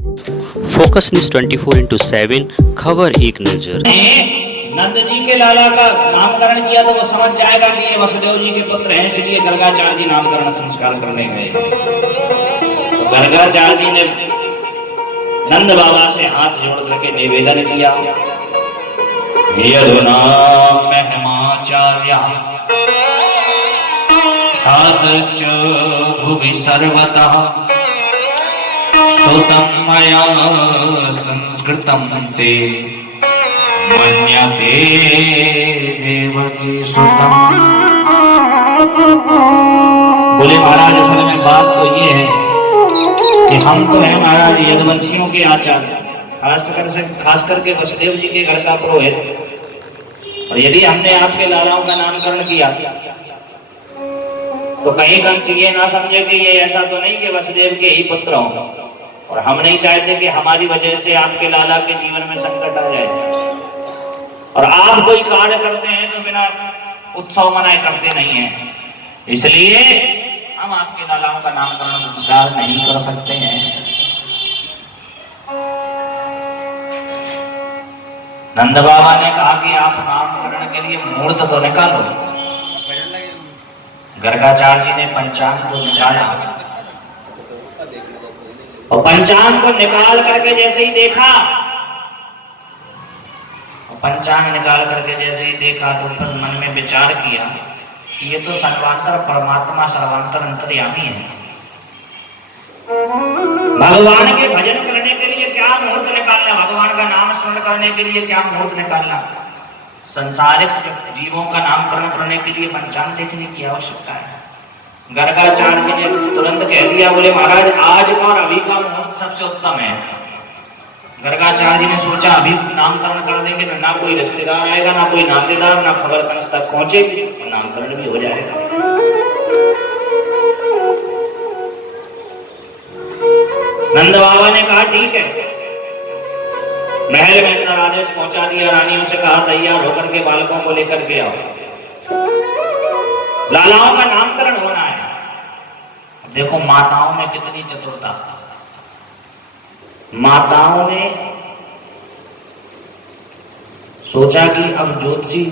Focus news 24/7 खबर एक नजर। नंद जी के लाला का नामकरण किया तो वो समझ जाएगा कि ये वसुदेव जी के पुत्र हैं, इसलिए गर्गाचार्य जी नामकरण संस्कार करने गए। तो गर्गाचार्य जी ने नंद बाबा से हाथ जोड़ करके निवेदन किया, यदुना महिमाचार्य ख्यातश्च भुवि सर्वतः सुतं मया संस्कृतं ते मन्यते देवकी सुतम। बोले महाराज असल में बात तो ये है कि हम तो हैं महाराज यदुवंशियों के आचार्य, खास करके वसुदेव जी के घर का पुरोहित, और यदि हमने आपके लालाओं का नामकरण किया तो कहीं कंस ये ना समझे कि ये ऐसा तो नहीं कि वसुदेव के ही पुत्र हों, और हम नहीं चाहते कि हमारी वजह से आपके लाला के जीवन में संकट आ जाए। और आप कोई कार्य करते हैं तो बिना उत्सव मनाए करते नहीं हैं, इसलिए हम आपके लालाओं का नामकरण संस्कार नहीं कर सकते हैं। नंद बाबा ने कहा कि आप नामकरण के लिए मुहूर्त तो निकालो। गर्गाचार्य जी ने पंचांग को निकाला, और पंचांग को निकाल करके जैसे ही देखा, पंचांग निकाल करके जैसे ही देखा तो फिर मन में विचार किया कि ये तो सर्वांतर परमात्मा सर्वांतर अंतर्यामी है। भगवान के भजन करने के लिए क्या मुहूर्त निकालना, भगवान का नाम स्मरण करने के लिए क्या मुहूर्त निकालना, संसारिक जीवों का नामकरण करने के लिए पंचांग देखने की आवश्यकता है। गर्गाचार्य जी ने तुरंत कह दिया, बोले महाराज आज का और अभी का मुहूर्त सबसे उत्तम है। गर्गाचार्य जी ने सोचा अभी नामकरण कर देंगे तो ना कोई रिश्तेदार आएगा, ना कोई नातेदार, ना खबर कंस तक पहुंचे, तो नामकरण भी हो जाएगा। नंद बाबा ने कहा ठीक है, महल में अंदर आदेश पहुंचा दिया, रानियों से कहा तैयार होकर के बालकों को लेकर के आओ, लालाओं का नामकरण होना है। देखो माताओं में कितनी चतुरता, माताओं ने सोचा कि अब ज्योतिषी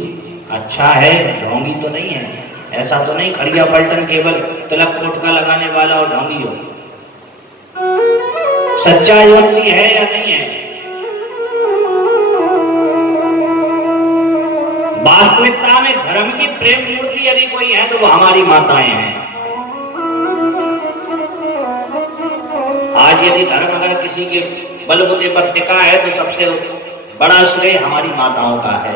अच्छा है, ढोंगी तो नहीं है, ऐसा तो नहीं खड़िया पलटन केवल तिलक पोटका लगाने वाला और ढोंगी हो, सच्चा ज्योतिषी है या नहीं है। वास्तविकता में धर्म की प्रेम मूर्ति यदि कोई है तो वो हमारी माताएं हैं। आज यदि धर्म अगर किसी के बलबूते पर टिका है तो सबसे बड़ा श्रेय हमारी माताओं का है।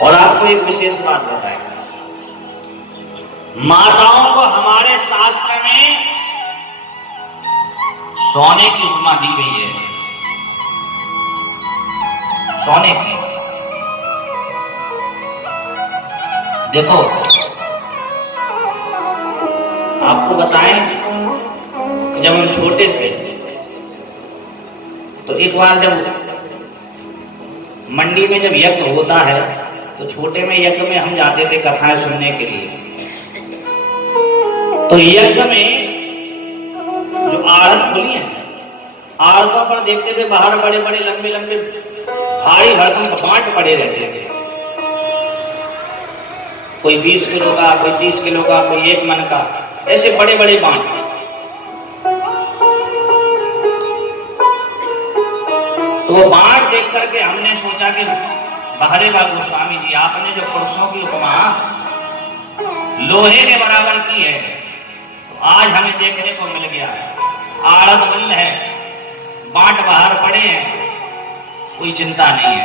और आपको एक विशेष बात बताएं, माताओं को हमारे शास्त्र में सोने की उपमा दी गई है, सोने की। देखो आपको बताएं कि जब हम छोटे थे तो एक बार जब मंडी में जब यज्ञ होता है तो छोटे में यज्ञ में हम जाते थे कथाएं सुनने के लिए। तो यज्ञ में जो आरत खुली है, आरतों पर देखते थे बाहर बड़े बड़े लंबे लंबे भारी भरकम बांट पड़े रहते थे, कोई 20 किलो का, कोई 30 किलो का, कोई 1 मन का, ऐसे बड़े बड़े बांट। तो वो बांट देख करके हमने सोचा कि बहरे बाबू गोस्वामी जी आपने जो पुरुषों की उपमा लोहे के बराबर की है, तो आज हमें देखने को मिल गया है। आड़त बंद है, बांट बाहर पड़े हैं, कोई चिंता नहीं है।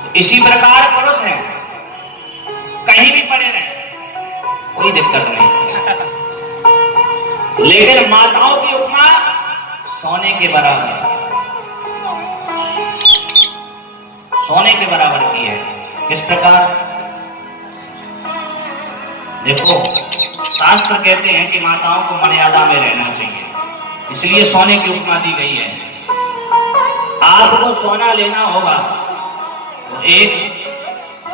तो इसी प्रकार पुरुष है, कहीं भी पड़े रहे कोई दिक्कत नहीं, लेकिन माताओं की उपमा सोने के बराबर है, सोने के बराबर की है। किस प्रकार? देखो शास्त्र कहते हैं कि माताओं को मर्यादा में रहना चाहिए, इसलिए सोने की उपमा दी गई है। आपको सोना लेना होगा तो एक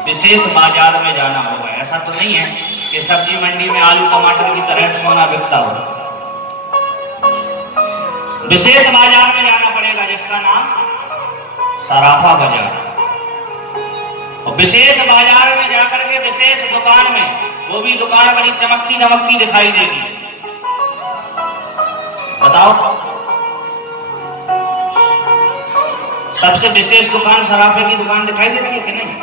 विशेष बाजार में जाना होगा, ऐसा तो नहीं है कि सब्जी मंडी में आलू टमाटर की तरह सोना बिकता हो। विशेष बाजार में जाना पड़ेगा जिसका नाम सराफा बाजार। और विशेष बाजार में जाकर के विशेष दुकान में, वो भी दुकान बड़ी चमकती दमकती दिखाई देगी। बताओ, सबसे विशेष दुकान सराफे की दुकान दिखाई देती है कि नहीं?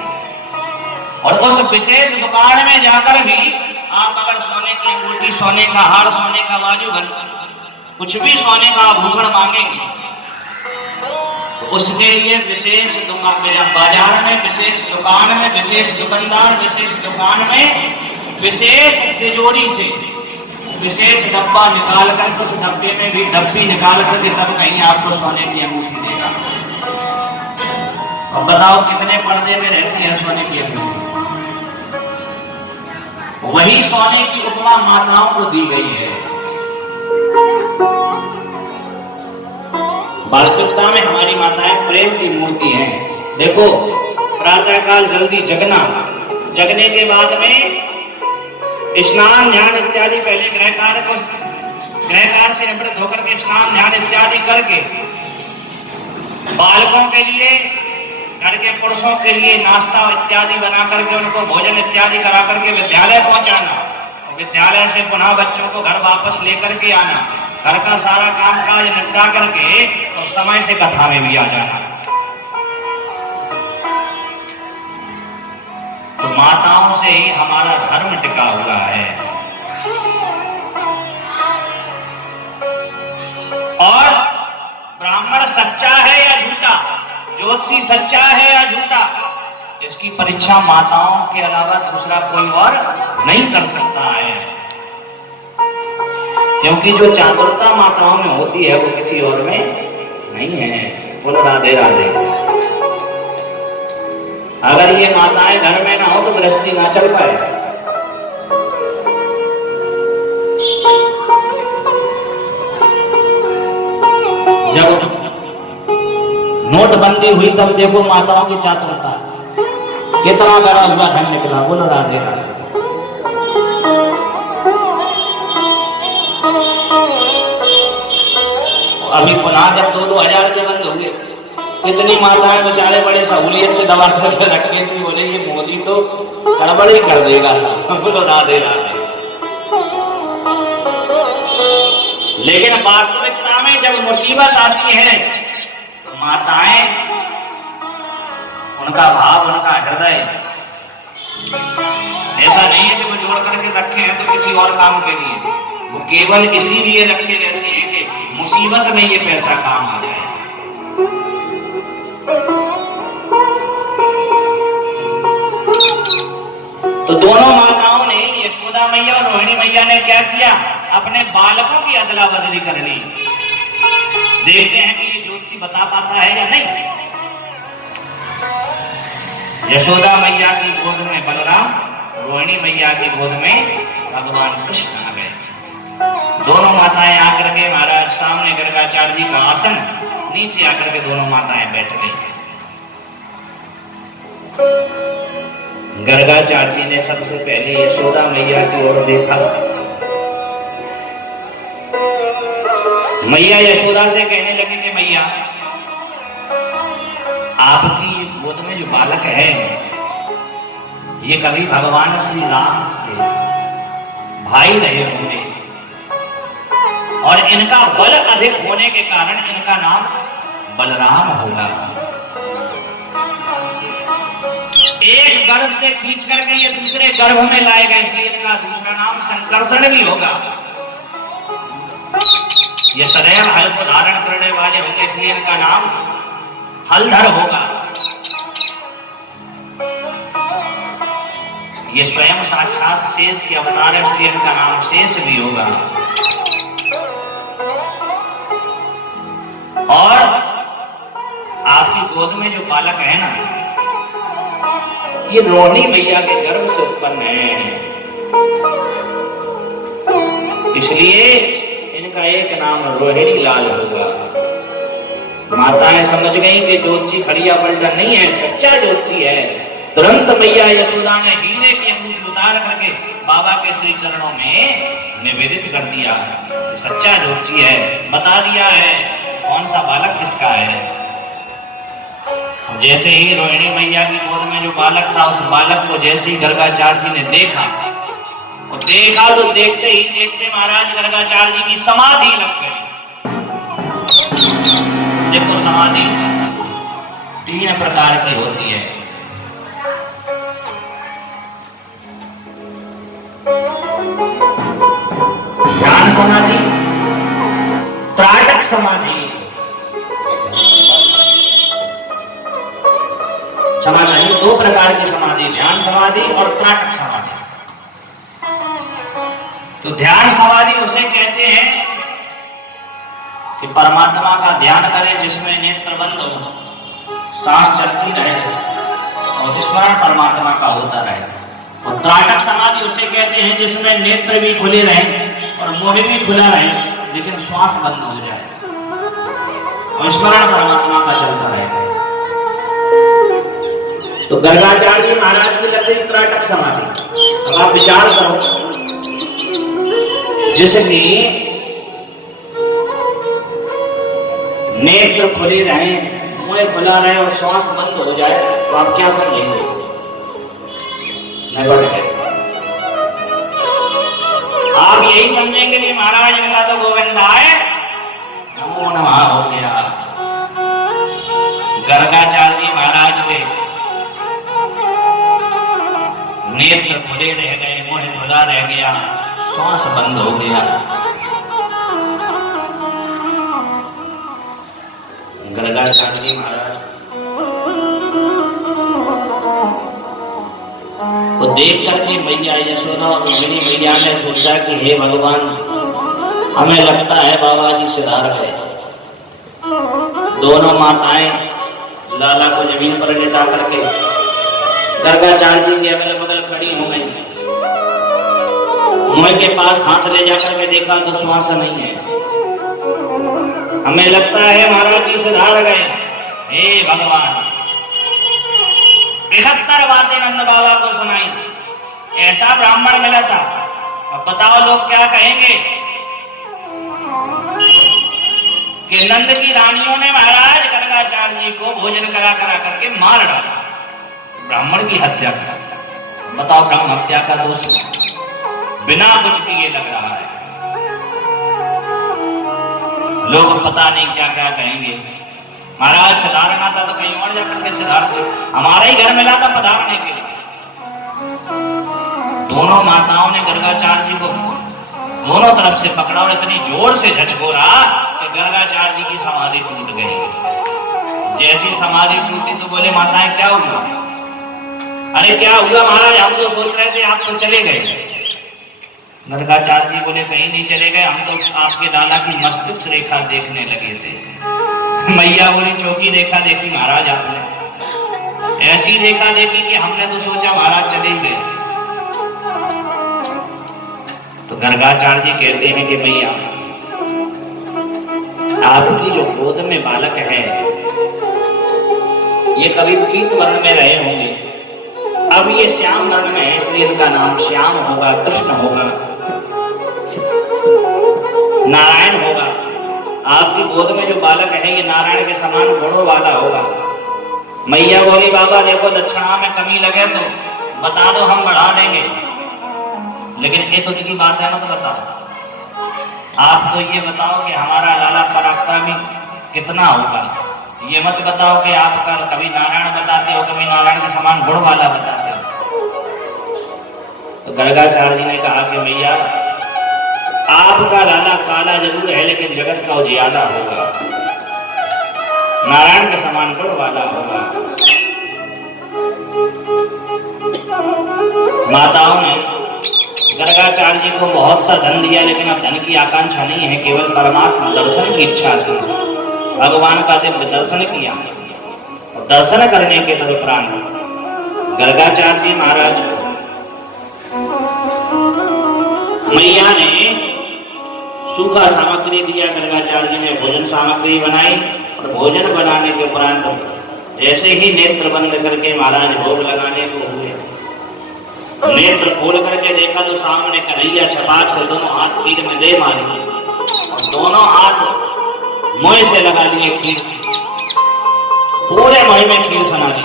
और उस विशेष दुकान में जाकर भी आप अगर सोने की अंगूठी, सोने का हार, सोने का बाजूबंद, कुछ भी सोने का आभूषण मांगेंगे तो उसके लिए विशेष दुकान में, बाजार में विशेष दुकान में विशेष दुकानदार, विशेष दुकान में विशेष तिजोरी से विशेष डब्बा निकाल कर, कुछ डब्बे में भी डब्बी निकाल करके तब कहीं आपको सोने की अंगूठी देगा। अब बताओ कितने पर्दे में रहती है सोने की अंगूठी? वही सोने की उपमा माताओं को दी गई है। वास्तविकता में हमारी माताएं प्रेम की मूर्ति हैं। देखो, प्रातः काल जल्दी जगना, जगने के बाद में स्नान ध्यान इत्यादि, पहले गृहकार्य से निवृत्त होकर के स्नान ध्यान इत्यादि करके बालकों के लिए, घर के पुरुषों के लिए नाश्ता इत्यादि बना करके उनको भोजन इत्यादि करा करके विद्यालय पहुंचाना, और विद्यालय से पुनः बच्चों को घर वापस लेकर के आना, घर का सारा काम काज निपटा करके और समय से कथा में भी आ जाना। तो माताओं से ही हमारा धर्म टिका हुआ है। और ब्राह्मण सच्चा है या झूठा, ज्योतिषी सच्चा है या झूठा, इसकी परीक्षा माताओं के अलावा दूसरा कोई और नहीं कर सकता है। क्योंकि जो चातुरता माताओं में होती है वो किसी और में नहीं है। बोलो राधे राधे। अगर ये माताएं घर में ना हो तो गृहस्थी ना चल पाए। जब नोटबंदी हुई तब देखो माताओं की चातुरता, कितना बड़ा हुआ धन निकला। बोलो राधे राधे। अभी पुनः जब 2-2000 के बंद हुए, कितनी माताएं बेचारे बड़े सहूलियत से दबा करके रखे थी, बोले ये मोदी तो गड़बड़ ही कर देगा साहब। बोलो राधे राधे। लेकिन वास्तविकता में जब मुसीबत आती है तो माताएं, उनका भाव, उनका हृदय ऐसा नहीं है कि वो जोड़ करके रखे हैं तो किसी और काम के लिए, वो केवल इसीलिए रखे रहते हैं कि मुसीबत में ये पैसा काम आ जाए। तो दोनों माताओं ने, यशोदा मैया और रोहिणी मैया ने क्या किया? अपने बालकों की अदला बदली कर ली। देखते हैं कि ये ज्योतिषी बता पाता है या नहीं। यशोदा मैया की गोद में बलराम, रोहिणी मैया की गोद में भगवान कृष्ण आ गए। दोनों माताएं आकर के महाराज सामने गर्गाचार्य जी का आसन, नीचे आकर के दोनों माताएं बैठ गई। गर्गाचार्य जी ने सबसे पहले यशोदा मैया की ओर देखा। मैया यशोदा से कहने लगी कि मैया, आपकी गोद में जो बालक है ये कभी भगवान श्री राम के भाई रहे होंगे, और इनका बल अधिक होने के कारण इनका नाम बलराम होगा। एक गर्भ से खींच करके ये दूसरे गर्भ में लाएगा, इसलिए इनका दूसरा नाम संकर्षण भी होगा। ये सदैव हल को धारण करने वाले होंगे, इसलिए इनका नाम हलधर होगा। ये स्वयं साक्षात शेष के अवतार है, इसलिए इनका नाम शेष भी होगा। और आपकी गोद में जो बालक है ना, ये रोहिणी मैया के गर्भ से उत्पन्न है, इसलिए इनका एक नाम रोहिणी लाल होगा। माताएं समझ गई कि ज्योतिषी खड़िया पलटा नहीं है, सच्चा ज्योतिषी है। तुरंत मैया यशोदा ने हीरे की अंगूठी उतार करके बाबा के श्री चरणों में निवेदित कर दिया। सच्चा ज्योतिषी है, बता दिया है कौन सा बालक किसका है। जैसे ही रोहिणी मैया की गोद में जो बालक था, उस बालक को जैसे ही गर्गाचार्य जी ने देखा, और देखा तो देखते ही देखते महाराज गर्गाचार्य जी की समाधि लग गई। देखो समाधि 3 प्रकार की होती है। ध्यान समाधि, त्राटक समाधि, क्षमा चाहिए, 2 प्रकार की समाधि, ध्यान समाधि और त्राटक समाधि। तो ध्यान समाधि उसे कहते हैं कि परमात्मा का ध्यान करें जिसमें नेत्र बंद हो, सांस चलती रहे और स्मरण परमात्मा का होता रहे। और त्राटक समाधि उसे कहते हैं जिसमें नेत्र भी खुले रहें और मुंह भी खुला रहे, लेकिन श्वास बंद हो जाए और स्मरण परमात्मा का चलता रहे। तो गर्गाचार्य जी महाराज की लग गई त्राटक समाधि। अब आप विचार करो, जिसकी नेत्र खुले रहे, मुंह खुला रहे और श्वास बंद हो जाए, तो आप क्या समझेंगे? आप यही समझेंगे कि महाराज इनका तो गोविंदाय नमो नमः हो गया। गर्गाचार्य जी महाराज के नेत्र खुले रह गए, मुंह खुला रह गया, श्वास बंद हो गया। गर्गाचार्य जी महाराज को देख करके मैया यशोदा और रोहिणी मैया ने सोचा कि हे भगवान, हमें लगता है बाबा जी सिधार गए। दोनों माताएं लाला को जमीन पर लेटा करके गर्गाचार्य जी के अगल बगल खड़ी हो गई। मुंह के पास हाथ ले जाकर के देखा तो श्वास नहीं है। हमें लगता है महाराज जी सिधार गए। हे भगवान, 75 बातें नंद बाबा को सुनाई। ऐसा ब्राह्मण मिला था। अब बताओ लोग क्या कहेंगे कि नंद की रानियों ने महाराज गर्गाचार्य जी को भोजन करा करके मार डाला, ब्राह्मण की हत्या कर। बताओ, ब्रह्म हत्या का दोष बिना कुछ किए लग रहा है। लोग पता नहीं क्या क्या कहेंगे। महाराज सुधारना था तो कहीं और जाकर के सुधारते, हमारा ही घर मिला था पधारने के लिए। दोनों माताओं ने गर्गाचार्य जी को दोनों तरफ से पकड़ा और इतनी जोर से झचकोरा कि गर्गाचार्य जी की समाधि टूट गई। जैसी समाधि टूटी तो बोले, माताएं क्या हुआ? अरे क्या हुआ महाराज, हम तो सोच रहे थे आप तो चले गए। गर्गाचार्य जी बोले, कहीं नहीं चले गए, हम तो आपके लाला की मस्तिष्क रेखा देखने लगे थे। मैया बोली, चौकी देखा देखी महाराज आपने? ऐसी देखा देखी कि हमने तो सोचा महाराज चले ही गए। तो गर्गाचार्य जी कहते हैं कि मैया, आपकी जो गोद में बालक है ये कभी पीत वर्ण में रहे होंगे, अब ये श्याम वर्ण में है, इसलिए इनका नाम श्याम होगा, कृष्ण होगा, नारायण होगा। आपकी गोद में जो बालक है ये नारायण के समान गुणों वाला होगा। मैया बोली, बाबा देखो दक्षिणा में कमी लगे तो बता दो, हम बढ़ा देंगे, लेकिन ये तो की बात है मत बताओ। आप तो ये बताओ कि हमारा लाला पराक्रमी कितना होगा, ये मत बताओ कि आप कभी नारायण बताते हो, कभी नारायण के समान गुण वाला बताते हो। तो गर्गाचार्य जी ने कहा कि मैया, आपका लाला काला जरूर है लेकिन जगत का उजियाला होगा, नारायण के समान गुण वाला होगा। माताओं ने गर्गाचार्य जी को बहुत सा धन दिया, लेकिन अब धन की आकांक्षा नहीं है, केवल परमात्मा दर्शन की इच्छा थी। भगवान का दिव्य दर्शन किया, दर्शन करने के तदुपरांत गर्गाचार्य जी महाराज मैया ने सूखा सामग्री दिया। गर्गाचार्य जी ने भोजन सामग्री बनाई और भोजन बनाने के उपरांत जैसे ही नेत्र बंद करके महाराज भोग लगाने को हुए, नेत्र खोल करके देखा तो सामने कन्हैया छपाक से दोनों हाथ खीर में दे मारे और दोनों हाथ मोह से लगा लिए खीर, पूरे मोह में खीर सना दी।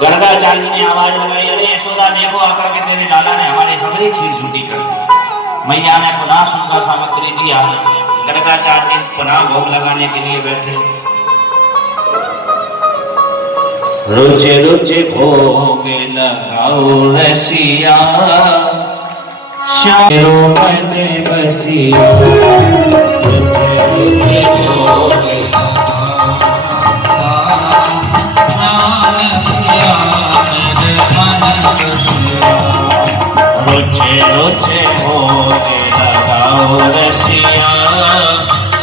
गर्गाचार्य जी ने आवाज लगाई, अरे यशोदा देखो आकर के तेरे लाला ने हमारी सबरी खीर झूठी कर दी। मैया ने पुनः सुनकर सामग्री दिया। गर्गाचार्य जी पुनः भोग लगाने के लिए बैठे। रुचे रुचे भोग लगाओ रसिया, श्याम मन बसिया। रुचे रुचे रोचे भोग लगाओ रसिया,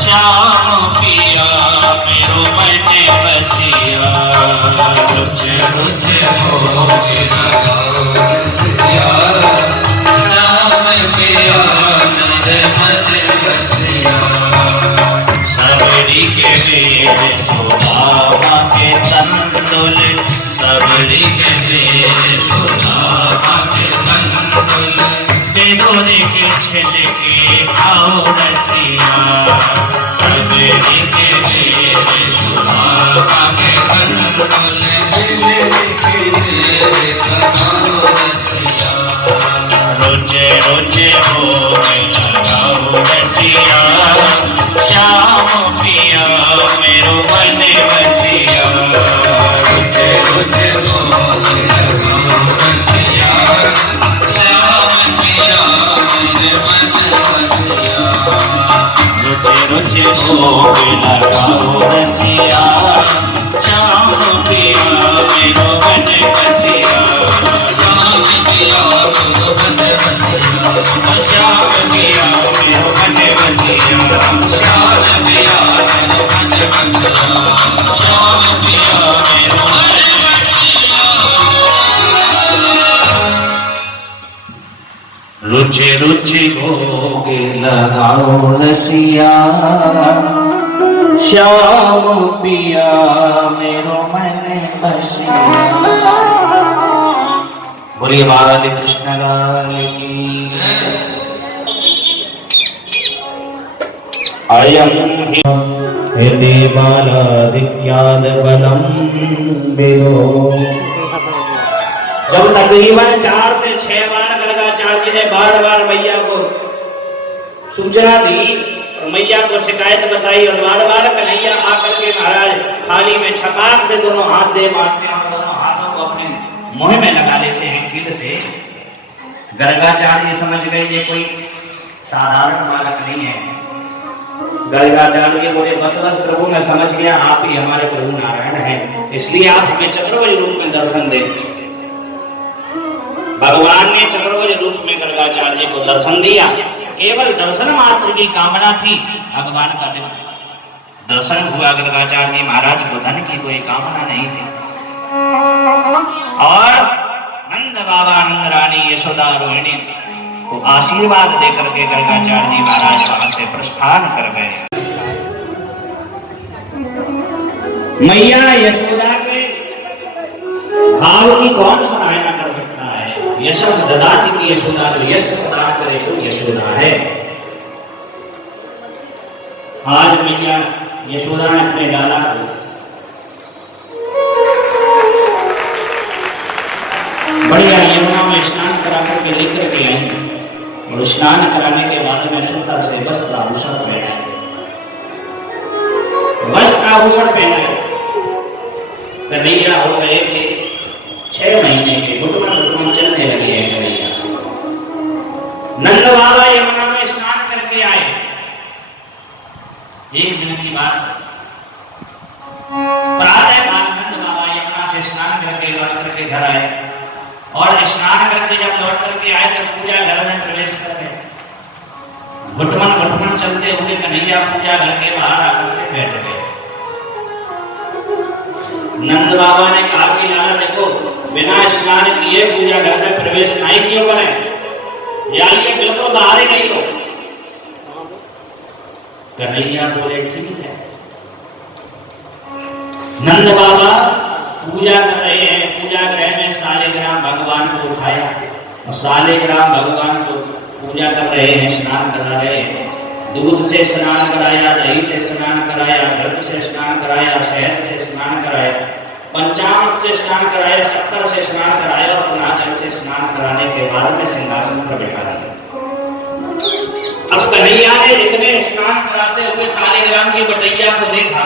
श्याम पिया मेरो मन बसिया। रोचे रोचे भोग लगाओ रसिया, श्याम पिया मेरे मन बसिया। सबरी के मेरे सुदामा के तंदुल, सबरी के मेरे सुदामा के तंदुल, बेदोरे के छिलके खाओ रसिया। सबरी के मेरे सुदामा के तंदुल, बेदोरे के मेरे खाओ रसिया। रोजे रोजे भोग लगाओ रसिया, श्याम पिया मेरो मन बसिया। रोजे रोजे भोग लगाओ रसिया, श्याम पिया मेरे मन बसिया। रोजे रोजे भोग लगाओ रसिया, श्याम पिया मेरो मन बसिया। श्याम पिया मेरो मन बसिया, श्याम पिया मेरो मन बसिया। श्याम पिया मेरो मन बसिया, श्याम पिया मेरो मन बसिया। रुचि रुचि भोग लगाओ रसिया, श्याम पिया मेरो मन बसिया। बोलिए बाल कृष्ण लाल की। अयम हृदय बालादित्याद बलम बिरो। जब तकरीबन 4 से 6 बार गर्गाचार्य जी ने बार मैया को सूचना दी और मैया को शिकायत बताई और बार कन्हैया आकर के महाराज थाली में छपाक से दोनों हाथ दे मारते हैं और दोनों हाथों को अपने मुंह में लगा लेते हैं खीर से। गर्गाचार्य समझ गए ये कोई साधारण बालक नहीं है। गर्गाचार्य जी बोले, बस प्रभु मैं समझ गया आप ही हमारे प्रभु नारायण हैं, इसलिए आप हमें चतुर्भुज रूप में दर्शन दें। भगवान ने चतुर्भुज रूप में गर्गाचार्य जी को दर्शन दिया। केवल दर्शन मात्र की कामना थी, भगवान का दर्शन हुआ। गर्गाचार्य जी महाराज को धन की कोई कामना नहीं थी। और नंद बाबा नंद रानी यशोदा रोहिणी को आशीर्वाद देकर के गर्गाचार्य जी महाराज वहां से प्रस्थान कर गए। मैया यशोदा के भाव की कौन सराहना कर सकता है। यशोद ददाती की यशोदा, जो यश प्रदान करे तो यशोदा है। आज मैया यशोदा ने अपने लाला को बढ़िया यमुना में स्नान करा करके लेकर के आई और स्नान कराने के बाद में सुंदर से वस्त्र आभूषण पहनाए। वस्त्र आभूषण पहनाए कन्हैया हो गए थे 6 महीने के, घुटमन चलने लगे हैं कन्हैया। नंद बाबा यमुना में स्नान करके आए। एक दिन की बात, प्रातः काल नंद बाबा यमुना से स्नान करके लौट करके घर आए और स्नान करके जब लौट करके आए तो पूजा घर में प्रवेश कर गए। घुटमन चलते हुए कन्हैया पूजा घर के बाहर आकर के बैठ गए। नंद बाबा ने कहा कि लाला देखो, बिना स्नान किए पूजा घर में प्रवेश नहीं क्यों करें, या ये बिल्कुल बाहर ही नहीं हो। कन्हैया बोले ठीक है। नंद बाबा पूजा कर रहे हैं, पूजा गृह में शालिग्राम भगवान को उठाया और शालिग्राम भगवान को पूजा कर रहे हैं, स्नान करा रहे हैं। दूध से स्नान कराया, दही से स्नान कराया, घृत से स्नान कराया, शहद से स्नान कराया, पंचामृत से स्नान कराया, शक्कर से स्नान कराया और पुनः जल से स्नान कराने के बाद में सिंहासन पर बैठा दिया। अब कन्हैया ने इतने स्नान कराते हुए सालिग्राम की बटैया को देखा।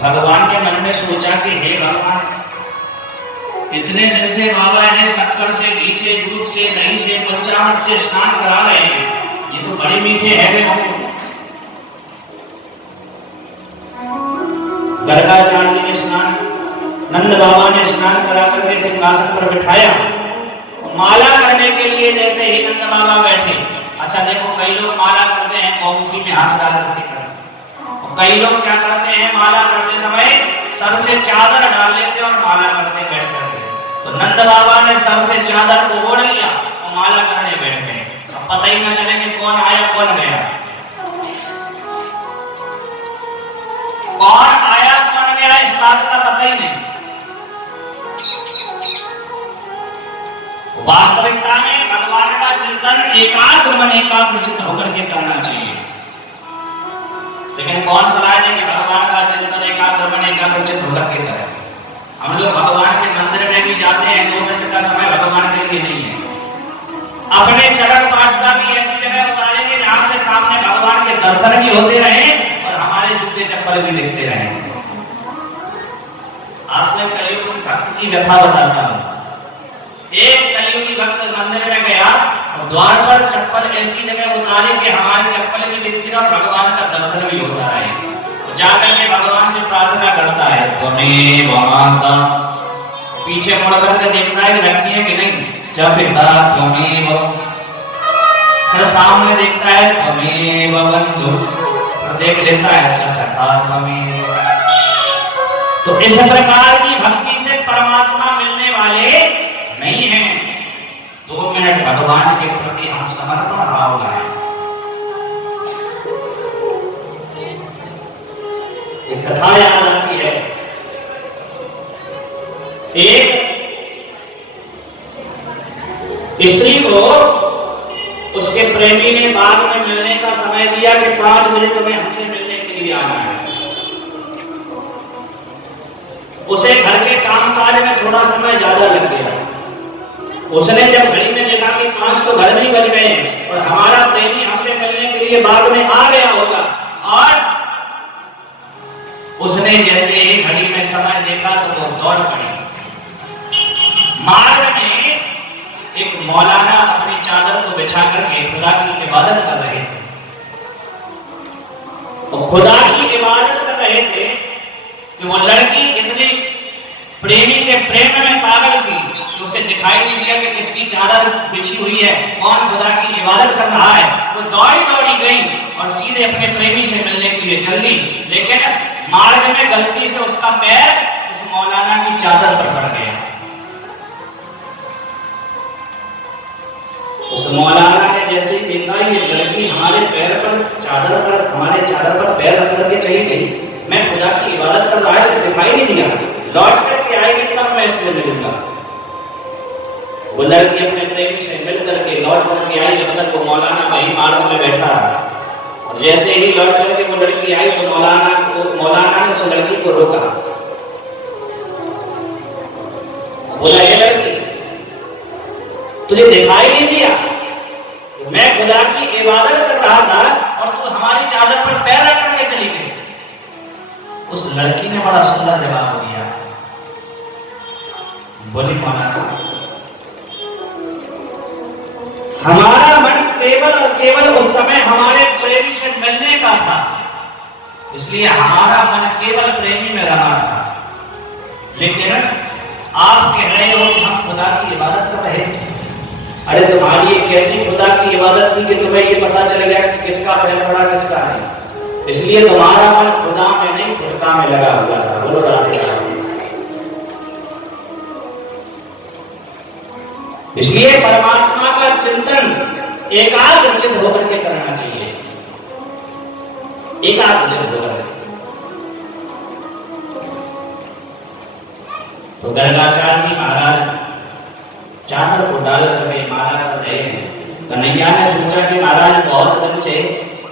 भगवान के मन में सोचा कि हे भगवान, इतने दिन से बाबा इन्हें शक्कर से, घी से, दूध से, दही से, पंचामृत से स्नान करा रहे हैं, ये तो बड़े मीठे हैं। गर्गाचार्य ने स्नान, नंद बाबा ने स्नान करा करके सिंहासन पर बिठाया। माला करने के लिए जैसे ही नंद बाबा बैठे, अच्छा देखो कई लोग माला करते हैं औंठी में हाथ डाल करके करते, कई लोग क्या करते हैं माला करते समय सर से चादर डाल लेते और माला करते बैठ करके। तो नंद बाबा ने सर से चादर को ओढ़ लिया और माला करने बैठ गए। अब पता ही ना चले कि कौन आया कौन गया, कौन आया कौन गया इस बात का पता ही नहीं। वास्तविकता में भगवान का चिंतन एकाग्र मन एकाग्रचित्त होकर के करना चाहिए। लेकिन कौन सलाह दे कि भगवान का चिंतन एकाग्र मन एकाग्रचित्त होकर के करें। हम लोग भगवान के मंदिर में भी जाते हैं, 2 मिनट का समय भगवान के लिए नहीं है। अपने चरण पादुका भी ऐसी जगह उतारेंगे जहां से सामने भगवान के दर्शन भी होते रहे और हमारे जूते चप्पल भी दिखते रहे। आपको कलियुग भक्त की कथा बताता हूं। एक कलियुगी भक्त मंदिर में गया और द्वार पर चप्पल ऐसी जगह उतारी कि हमारी चप्पल भी दिखती है और भगवान का दर्शन भी होता है। जाकर के भगवान से प्रार्थना करता है, त्वमेव माता, पीछे मुड़ करके देखता है रखी है कि नहीं, जब पिता त्वमेव, फिर सामने देखता है त्वमेव बंधु, देख लेता है अच्छा सखा त्वमेव। तो इस प्रकार की भक्ति से परमात्मा मिलने वाले नहीं है। 2 मिनट भगवान के प्रति हम समर्पण भाव लाएं। एक कथा याद आती है, एक स्त्री को उसके प्रेमी ने बाग में मिलने का समय दिया कि 5 बजे तुम्हें हमसे मिलने के लिए आना है। उसे घर के कामकाज में थोड़ा समय ज्यादा लग गया। उसने जब घड़ी में देखा कि 5 तो घर में ही बज गए और हमारा प्रेमी हमसे मिलने के लिए बाग में आ गया होगा, और उसने जैसे ही घड़ी में समय देखा तो वो दौड़ पड़ी। मार्ग में एक मौलाना अपनी चादर को बिछा करके खुदा की इबादत कर रहे थे। और खुदा की इबादत कर रहे थे कि वो लड़की इतनी प्रेमी के प्रेम में पागल थी कि उसे दिखाई नहीं दिया कि किसकी चादर बिछी हुई है, कौन खुदा की इबादत कर रहा है। वो दौड़ी दौड़ी गई और सीधे अपने प्रेमी से मिलने के लिए चल दी। लेकिन मार्ग में गलती से उसका पैर उस मौलाना की चादर पर पड़ गया। उस मौलाना ने जैसे ही देखा ये लड़की हमारे पैर पर चादर पर, हमारे चादर पर पैर रख करके चली गई, मैं खुदा की इबादत कर रहा है, इसे दिखाई नहीं दिया, लौट करके आएगी तब मैं इससे मिलूंगा। वो लड़की अपने प्रेमी से मिल करके लौट करके आई, जब तक वो मौलाना वही मार्ग में बैठा रहा। और जैसे ही लौट करके वो लड़की आई तो मौलाना ने उस लड़की को रोका, बोला ये लड़की तुझे दिखाई नहीं दिया, मैं खुदा की इबादत कर रहा था और तू हमारी चादर पर पैर रख करके चली गई। उस लड़की ने बड़ा सुंदर जवाब दिया, बोली मौलाना हमारा मन केवल और केवल उस समय हमारे प्रेमी से मिलने का था, इसलिए हमारा मन केवल प्रेमी में रहा था। लेकिन आप कह रहे हो कि हम खुदा की इबादत कर रहे थे। अरे तुम्हारी एक ऐसी खुदा की इबादत थी कि तुम्हें ये पता चल गया कि किसका पैर पड़ा किसका है, इसलिए तुम्हारा मन खुदा में नहीं खुदा में लगा हुआ था। बोलो राधे राधे। इसलिए परमात्मा का चिंतन एकाग्रचित्त होकर के करना चाहिए, एकाग्रचित्त होकर। तो गर्गाचार्य जी महाराज चादर को डाल करके माला कर रहे हैं। कन्हैया ने सोचा कि महाराज बहुत दिन से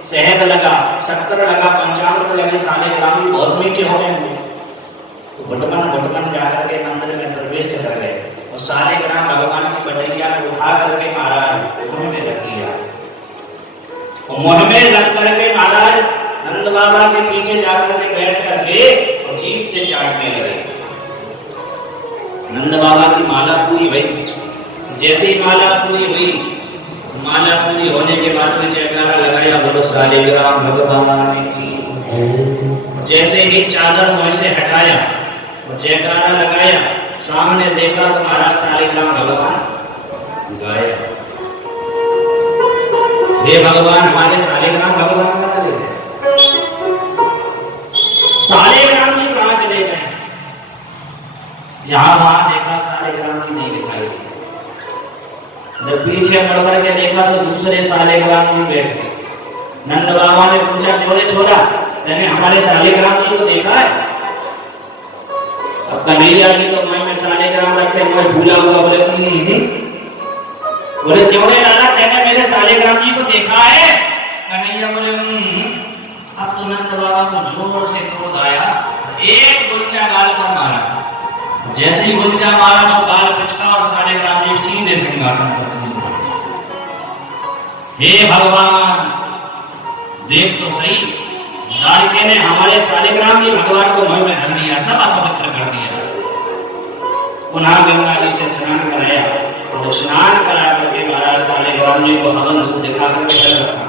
शहद लगा, शक्कर लगा, पंचामृत लगे, सालिग्राम भी बहुत मीठे हो गए। तो घुटमन जाकर के मंदिर में प्रवेश कर गए और सालिग्राम भगवान की बटैया को उठा करके महाराज मुंह में रख लिया। मुंह में रख करके महाराज नंद बाबा के पीछे जाकर के बैठ करके और जीभ से चाटने लगे। नंद बाबा की माला पूरी हुई। जैसे ही माला पूरी हुई, माला पूरी होने के बाद में जयकारा लगाया, बोलो सालिग्राम भगवान की। जैसे ही चादर मुंह से हटाया और जयकारा लगाया, सामने देखा तो महाराज सालिग्राम भगवान गायब। हे भगवान, हमारे सालिग्राम भगवान कहाँ चले गए? सालिग्राम जी कहाँ चले गए? यहाँ वहां देखा, सालिग्राम जी नहीं दिखाई। जब पीछे मुड़ के देखा तो दूसरे सालिग्राम जी बैठे। नंद बाबा ने पूछा, क्यों छोड़ा? मैंने हमारे सालिग्राम जी को देखा है? अब कन्हैया जी तो मैं में सालिग्राम रखे, मैं भूला हुआ। बोले क्यों रे दादा, तेने मेरे सालिग्राम जी को देखा है? कन्हैया बोले अब तो नंद बाबा को जोर से क्रोध आया, एक गुलचा गाल पर मारा। जैसे ही गुलचा मारा तो गाल पिचका और सालिग्राम जी सीधे सिंहासन पर। हे भगवान, देख तो सही, द्वारिके ने हमारे सालिग्राम जी भगवान को मुंह में धर दिया, सब अपवित्र कर दिया। पुनः गंगा जी से स्नान कराया, तो स्नान करा करके महाराज सालिग्राम जी को हवन रूप दिखा करके चल रखा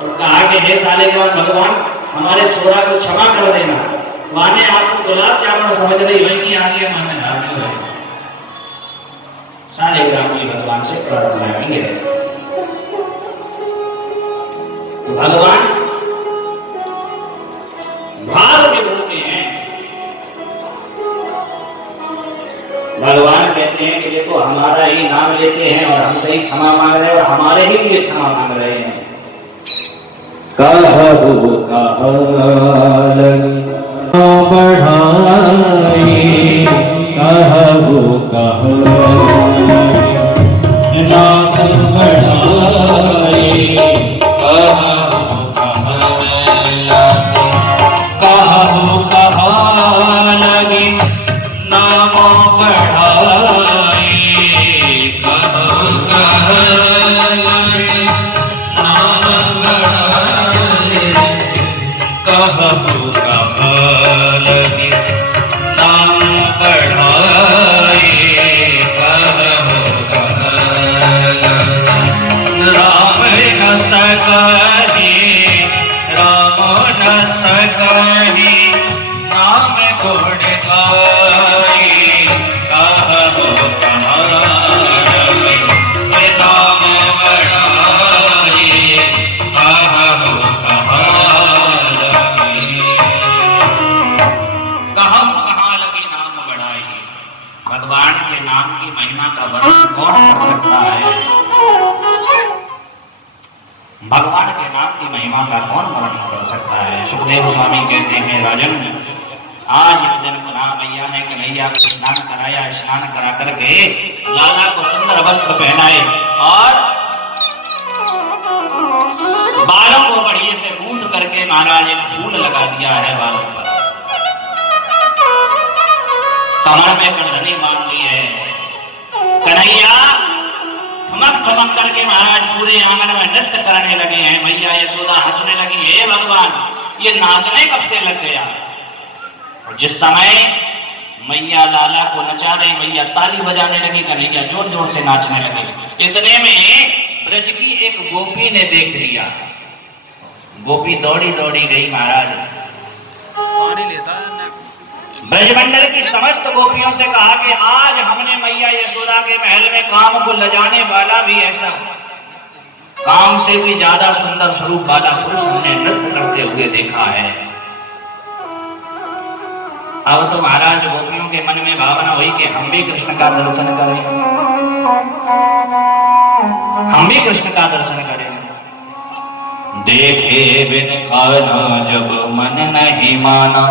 और कहा कि हे सालिग्राम भगवान, हमारे छोरा को क्षमा कर देना। माने आपको गुलाब जामुन समझ रही वही आ गया, मन में धारण है। सालिग्राम जी भगवान से प्रार्थना की है, भगवान भाव के भूखे हैं। भगवान कहते हैं कि देखो, हमारा ही नाम लेते हैं और हमसे ही क्षमा मांग रहे हैं और हमारे ही लिए क्षमा मांग रहे हैं। कहु बढ़ाई, कहु नाम बढ़ाई, लगी नाम बढ़ाई, भगवान के नाम की महिमा का वर्णन कौन कर सकता है? भगवान के नाम की महिमा का कौन वर्णन कर सकता है? सुखदेव स्वामी कहते हैं, राजन, आज इस दिन पुनः मैया ने कन्हैया को स्नान कराया। स्नान करा करके लाला को सुंदर वस्त्र पहनाए और बालों को बढ़िया से गूंथ करके महाराज एक फूल लगा दिया है बालों पर। कमर में करधनी बांध दी है। कन्हैया ठुमक करके महाराज पूरे आंगन में नृत्य करने लगे हैं। मैया यशोदा हंसने लगी, हे भगवान, ये नाचने कब से लग गया? जिस समय मैया लाला को नचा रही, मैया ताली बजाने लगी, कन्हैया जोर जोर से नाचने लगे। इतने में ब्रज की एक गोपी ने देख लिया। गोपी दौड़ी दौड़ी गई महाराज, पानी लेता है। ब्रजमंडल की समस्त गोपियों से कहा कि आज हमने मैया यशोदा के महल में काम को लजाने वाला भी ऐसा, काम से भी ज्यादा सुंदर स्वरूप वाला पुरुष हमने नृत्य करते हुए देखा है। अब तो महाराज गोपियों के मन में भावना हुई कि हम भी कृष्ण का दर्शन करें, हम भी कृष्ण का दर्शन करें। देखे बिन खाना जब मन नहीं माना,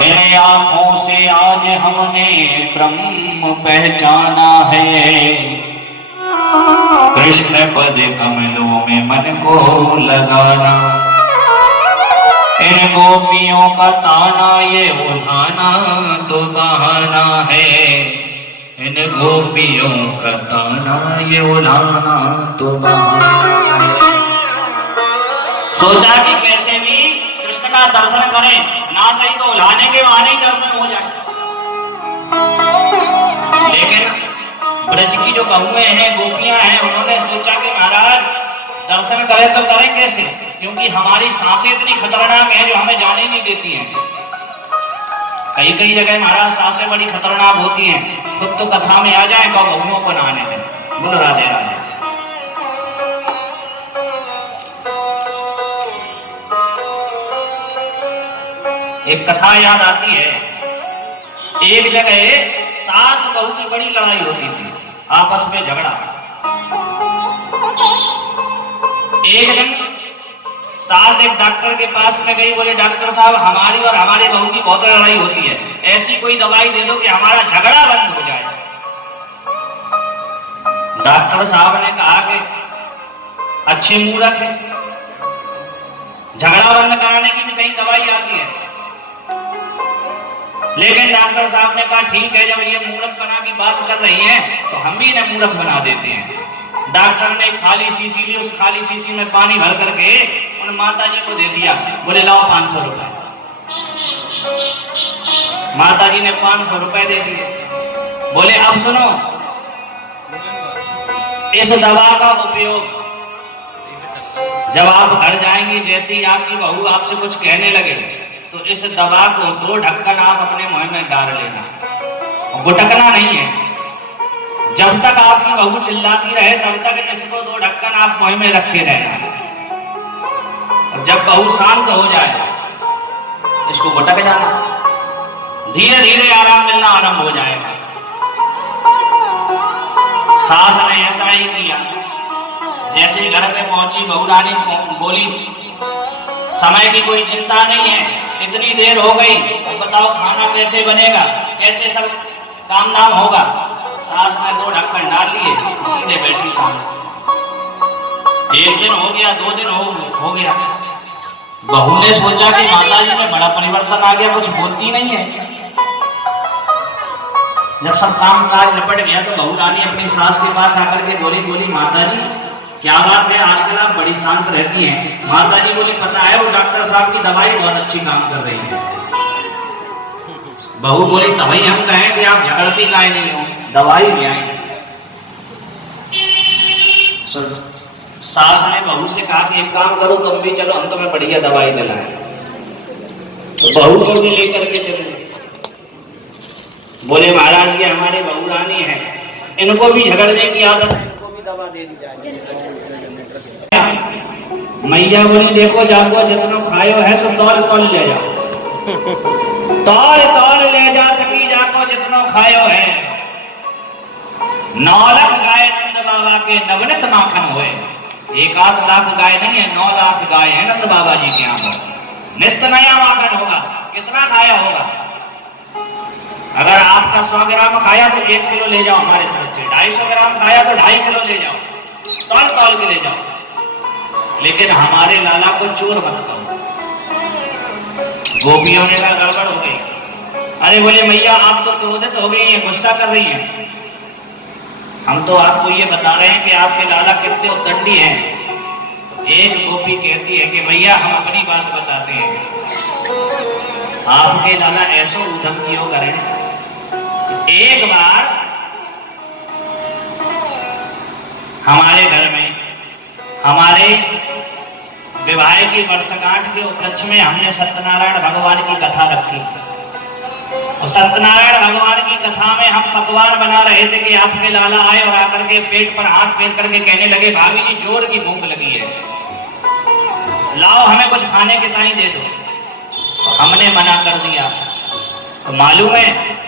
मेरे आंखों से आज हमने ब्रह्म पहचाना है। कृष्ण पद कमलों में मन को लगाना, इन गोपियों का ताना ये उठाना तो बहाना है, इन गोपियों का ताना ये उठाना तो बहाना है। सोचा कि कैसे भी कृष्ण का दर्शन करें, ना सही तो उलाने के बहाने ही दर्शन हो जाए। लेकिन ब्रज की जो बहुएं हैं, गोपियां हैं, उन्होंने सोचा कि महाराज दर्शन करें तो करें कैसे, क्योंकि हमारी सांसें इतनी खतरनाक हैं जो हमें जाने नहीं देती हैं। कई कई जगह महाराज सांसें बड़ी खतरनाक होती हैं, खुद तो कथा में आ जाए तो बहुओं को ना आने दें। बोल राधे राधे। एक कथा याद आती है, एक जगह सास बहू की बड़ी लड़ाई होती थी, आपस में झगड़ा। एक दिन सास एक डॉक्टर के पास में गई, बोले डॉक्टर साहब हमारी और हमारे बहू की बहुत लड़ाई होती है, ऐसी कोई दवाई दे दो कि हमारा झगड़ा बंद हो जाए। डॉक्टर साहब ने कहा कि अच्छे मूर्ख है, झगड़ा बंद कराने की भी कहीं दवाई आती है। लेकिन डॉक्टर साहब ने कहा ठीक है, जब ये मूर्ख बना की बात कर रही हैं तो हम भी इन्हें मूर्ख बना देते हैं। डॉक्टर ने खाली शीशी ली, उस खाली शीशी में पानी भर करके उन माता जी को दे दिया, बोले लाओ 500 रुपए। माता जी ने 500 रुपए दे दिए, बोले अब सुनो, इस दवा का उपयोग जब आप घर जाएंगे, जैसे ही आपकी बहू आपसे कुछ कहने लगे तो इस दवा को 2 ढक्कन आप अपने मुंह में डाल लेना, गुटकना नहीं है। जब तक आपकी बहू चिल्लाती रहे तब तक इसको 2 ढक्कन आप मुंह में रखे रहना, और जब बहू शांत हो जाए इसको गुटक जाना, धीरे धीरे आराम मिलना आरंभ हो जाएगा। सास ने ऐसा ही किया। जैसे घर पे पहुंची, बहू रानी बोली समय की कोई चिंता नहीं है, इतनी देर हो गई, अब बताओ खाना कैसे बनेगा, कैसे सब काम नाम होगा। सास ने 2 ढक्कन डाल लिए, सीधे बैठी सास। 1 दिन हो गया, 2 दिन हो गया। बहू ने सोचा कि माता जी में बड़ा परिवर्तन आ गया, कुछ बोलती नहीं है। जब सब काम काज निपट गया तो बहू रानी अपनी सास के पास आकर के बोली माता जी क्या बात है, आजकल आप बड़ी शांत रहती हैं। माता जी बोली पता है, वो डॉक्टर साहब की दवाई बहुत अच्छी काम कर रही है। बहू बोली तभी हम कहें कि आप झगड़ती काहे नहीं हो, दवाई ले आए। सास ने बहू से कहा कि एक काम करो, तुम भी चलो, हम तुम्हें बढ़िया दवाई दिलाएं। तो बहू को भी लेकर के चले। बोले महाराज ये हमारे बहू रानी है, इनको भी झगड़ने की आदत है, इनको भी दवा दे दी जाए। मैया बोली देखो जाको जितना खायो है सब तौल तौल ले जाओ, तौल तौल ले जा सकी जाको जितना खायो है। 9 लाख गाय नंद बाबा के नवनीत माखन हुए। 1-8 लाख गाय नहीं है, 9 लाख गाय है नंद बाबा जी के यहाँ। नित्य नया माखन होगा, कितना खाया होगा। अगर आपका 100 ग्राम खाया तो 1 किलो ले जाओ हमारे तरफ से, 250 ग्राम खाया तो 2.5 किलो ले जाओ, तौल तौल के ले जाओ। लेकिन हमारे लाला को चोर मत करो। गोपियों ने कहा गड़बड़ हो गई। अरे बोले मैया आप तो क्रोधित हो गई हैं, गुस्सा कर रही हैं, हम तो आपको ये बता रहे हैं कि आपके लाला कितने उद्दंडी हैं। एक गोपी कहती है कि भैया हम अपनी बात बताते हैं, आपके लाला ऐसा उधम क्यों करें। एक बार हमारे घर में हमारे विवाह की वर्षगांठ के उपलक्ष्य में हमने सत्यनारायण भगवान की कथा रखी। और सत्यनारायण भगवान की कथा में हम पकवान बना रहे थे कि आपके लाला आए और आकर के पेट पर हाथ फेर करके कहने लगे भाभी जी जोर की भूख लगी है, लाओ हमें कुछ खाने के ताई दे दो। तो हमने मना कर दिया। तो मालूम है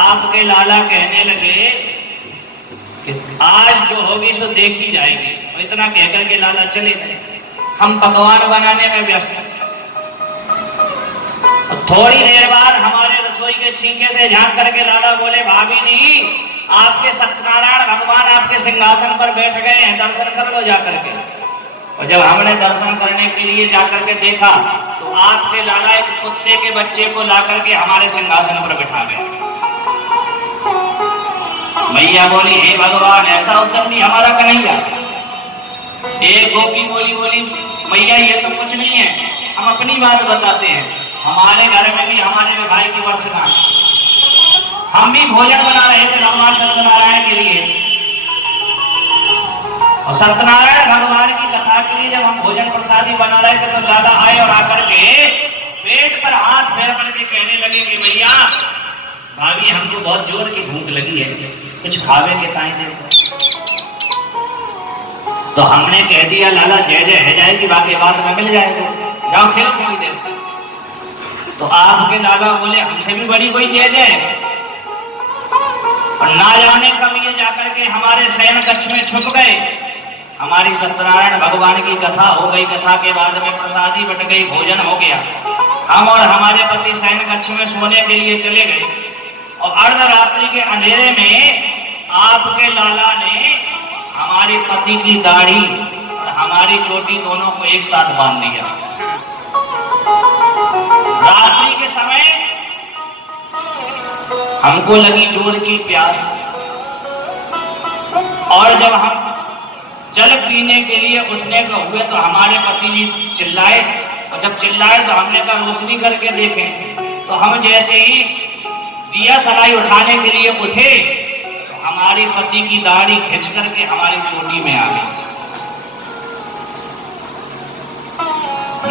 आपके लाला कहने लगे कि आज जो होगी सो देखी जाएगी। और इतना कहकर के लाला चले गए। हम पकवान बनाने में व्यस्त थे। थोड़ी देर बाद हमारे रसोई के छींके से झांक करके लाला बोले भाभी जी आपके सत्यनारायण भगवान आपके सिंहासन पर बैठ गए हैं, दर्शन कर लो जाकर के। और जब हमने दर्शन करने के लिए जाकर के देखा तो आपके लाला एक कुत्ते के बच्चे को ला करके हमारे सिंहासन पर बिठा गए। मैया बोली, हे भगवान, ऐसा उद्यम नहीं हमारा कन्हैया। एक गोपी बोली मैया ये तो कुछ नहीं है, हम अपनी बात बताते हैं। हमारे घर में भी हमारे विवाह की वर्षगांठ, हम भी भोजन बना रहे थे भगवान सत्यनारायण के लिए, और सत्यनारायण भगवान की कथा के लिए जब हम भोजन प्रसादी बना रहे थे तो लाला आए और आकर के पेट पर हाथ फेर करके कहने लगे कि मैया भाभी हमको बहुत जोर की भूख लगी है, कुछ खावे के ताई देखो। तो हमने कह दिया लाला जय जय है जाएगी, बाकी बाद में मिल जाएगा, जाओ खेलो थोड़ी देर। तो आपके लाला बोले हमसे भी बड़ी कोई जय जय, और ना जाने कब ये जाकर के हमारे शयन कक्ष में छुप गए। हमारी सत्यनारायण भगवान की कथा हो गई, कथा के बाद में प्रसादी बट गई, भोजन हो गया, हम और हमारे पति शयन कक्ष में सोने के लिए चले गए। और अर्धरात्रि के अंधेरे में आपके लाला ने हमारे पति की दाढ़ी और हमारी चोटी दोनों को एक साथ बांध दिया। रात्रि के समय हमको लगी जोर की प्यास, और जब हम जल पीने के लिए उठने को हुए तो हमारे पति जी चिल्लाए, और जब चिल्लाए तो हमने कहा रोशनी करके देखें। तो हम जैसे ही दिया सलाई उठाने के लिए उठे तो हमारे पति की दाढ़ी खींच करके हमारी चोटी में आ गई।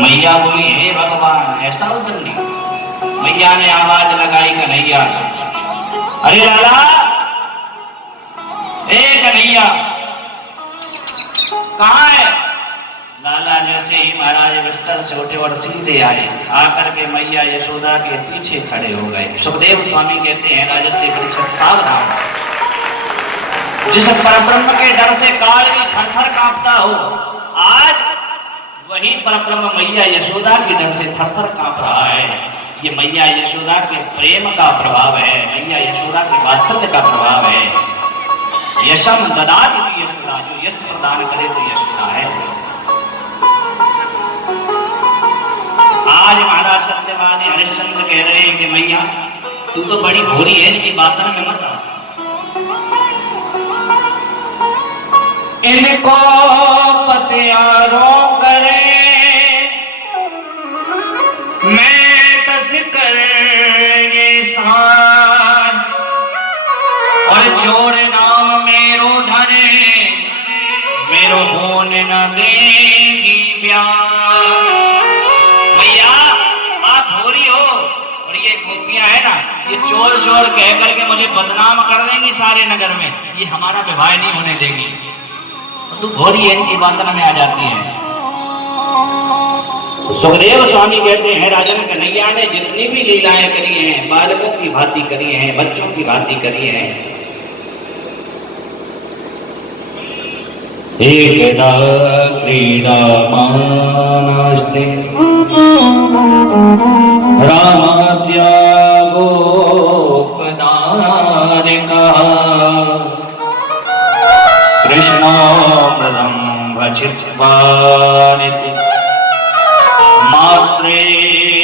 मैया बोली, हे भगवान, ऐसा उधर नहीं। मैया ने आवाज लगाई, कन्हैया, अरे लाला, ए कन्हैया कहाँ है? लाला जैसे ही महाराज बिस्तर से उठे और सीधे आए, आकर के मैया यशोदा के पीछे खड़े हो गए। सुखदेव स्वामी कहते हैं, राजर्षि परीक्षित सावधान, जिस परब्रह्म के डर से काल भी थर-थर कांपता हो, आज वही परब्रह्म मैया यशोदा के डर से थर-थर कांप रहा है। ये मैया यशोदा के प्रेम का प्रभाव है, मैया यशोदा के वात्सल्य का प्रभाव है। यशम ददाति यशोदा, जो यश प्रदान करे तो यशोदा है। आज महाराज सत्यवादी हरिश्चंद्र कह रहे हैं कि मैया तू तो बड़ी भोरी है, इनकी बातों में मत आ। इनको पतियारों करे मैं तस कर ये सान, और चोर नाम मेरो धने मेरो होने न देगी ब्याह। भैया आप भोरी हो, और ये गोपियां है ना, ये चोर चोर कह करके मुझे बदनाम कर देंगी सारे नगर में, ये हमारा विवाह नहीं होने देगी। तू भोरी है, इनकी बातों में आ जाती है। तो सुखदेव स्वामी कहते हैं, राजन कन्हैया ने जितनी भी लीलाएं करी हैं, बालकों की भांति करी हैं, बच्चों की भांति करी हैं। एकदा क्रीडा मानस्ते रामाद्या गोपदारिका कृष्णामृतं भजित्वानिति मात्रेण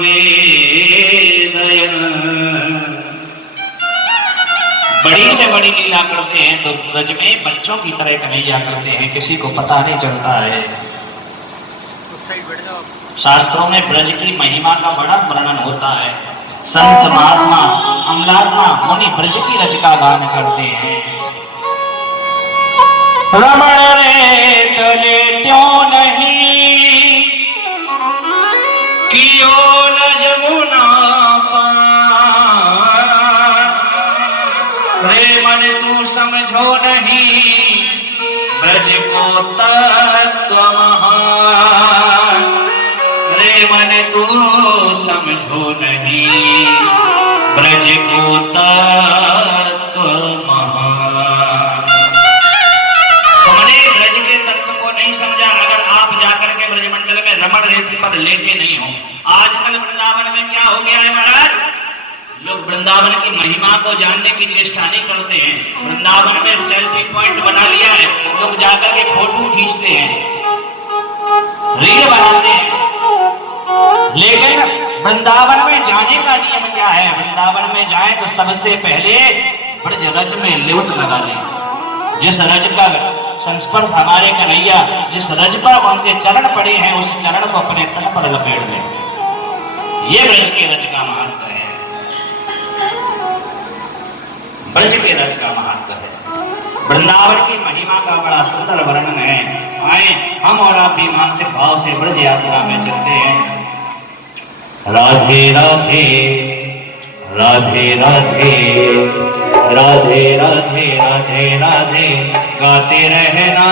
वेदयन्। बड़ी से बड़ी लीला करते हैं तो ब्रज में बच्चों की तरह कन्हैया करते हैं, किसी को पता नहीं चलता है। शास्त्रों में ब्रज की महिमा का बड़ा वर्णन होता है। संत महात्मा अमलात्मा मुनि ब्रज की रज का गान करते हैं। रमण रे तले क्यों नहीं कियो न जमुना रे मन तू समझो नहीं ब्रज को तत्व महान, रे मन तू समझो नहीं ब्रज को तत्व महान। तुमने ब्रज के तत्व को नहीं समझा अगर आप जाकर के ब्रजमंडल में रमण रेती पर लेटे नहीं हो। आजकल वृंदावन में क्या हो गया है महाराज, लोग वृंदावन की महिमा को जानने की चेष्टा नहीं करते हैं। वृंदावन में सेल्फी पॉइंट बना लिया है, लोग जाकर के फोटो खींचते हैं, रील बनाते हैं। लेकिन वृंदावन में जाने का नियम क्या है? वृंदावन में जाए तो सबसे पहले ब्रज रज में लिवट लगा लें। जिस रज का संस्पर्श हमारे कन्हैया, जिस रज पर उनके चरण पड़े हैं, उस चरण को अपने तन पर लपेट लें। ये ब्रज के रज का महत्व है, ब्रज के रज का महत्व है। वृंदावन की महिमा का बड़ा सुंदर वर्णन है। आए हम और आप भी मानसिक भाव से ब्रज यात्रा में चलते हैं। राधे राधे राधे राधे राधे राधे राधे राधे गाते रहना,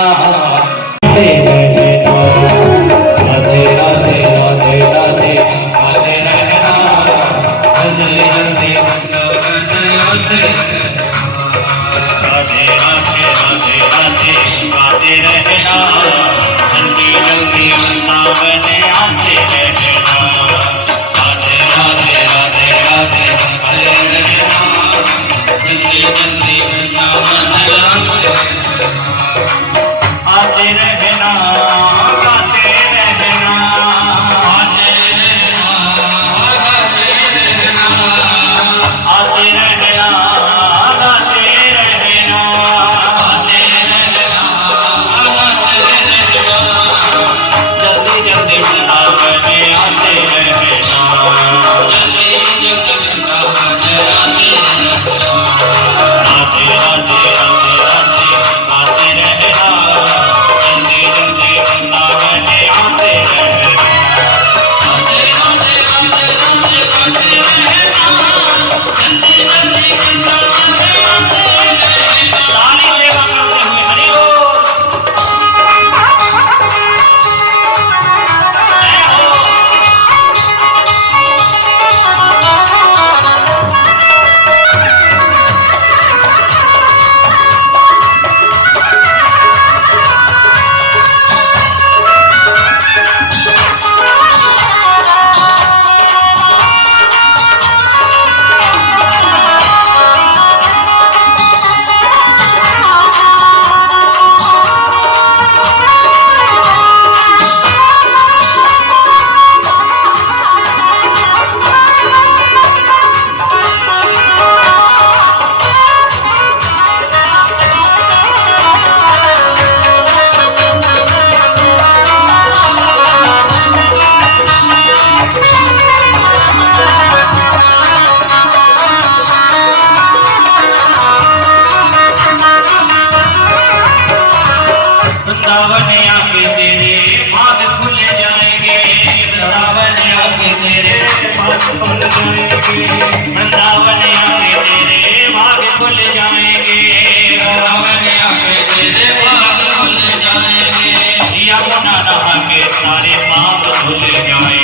गाते रहना, राधे राधे राधे राधे गाते रहना, जल्दी जल्दी राधे राधे राधे राधे गाते रहना, जल्दी जल्दी वृंदावन आते रहना। राधे राधे राधे राधे गाते रहना, जल्दी जल्दी वृंदावन आते रहना, गाते रहना, आते रहना, गाते रहना, आते रहना, गाते रहना, आते रहना, गाते रहना, जल्दी जल्दी वृंदावन आते रहना, जल्दी जल्दी वृंदावन आते रहना। राधे राधे राधे राधे गाते रहना, जल्दी जल्दी वृंदावन आते रहना। राधे राधे राधे राधे गाते रहना, जल्दी जल्दी वृंदावन आते रहना। ताली सेवा करते हुए हरि बोल, जय हो। वृंदावन आके तेरे भाग खुल जाएंगे, वृंदावन आके तेरे भाग खुल जाएंगे, वृंदावन आके तेरे भाग खुल जाएंगे, वृंदावन आके तेरे भाग खुल जाएंगे। यमुना नहा के सारे पाप धुल जाएंगे,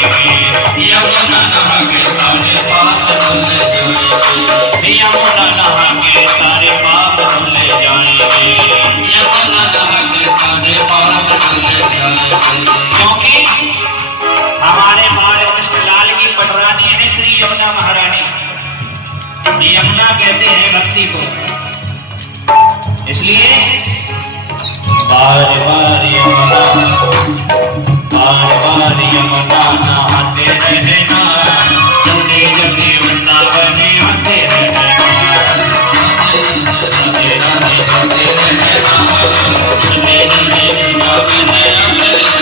यमुना नहा के सारे पाप धुल जाएंगे, यमुना नहा के सारे पाप धुल जाएंगे, यमुना नहा के सारे पाप धुल जाएंगे। क्योंकि हमारे बाल कृष्ण लाल की पटरानी है श्री यमुना महारानी। यमुना कहते हैं भक्ति को, इसलिए बार बार यमुना, बार बार यमुना नहाते रहना, जल्दी जल्दी वृंदावन आते रहना। राधे राधे गाते रहना, जल्दी जल्दी वृंदावन आते रहना।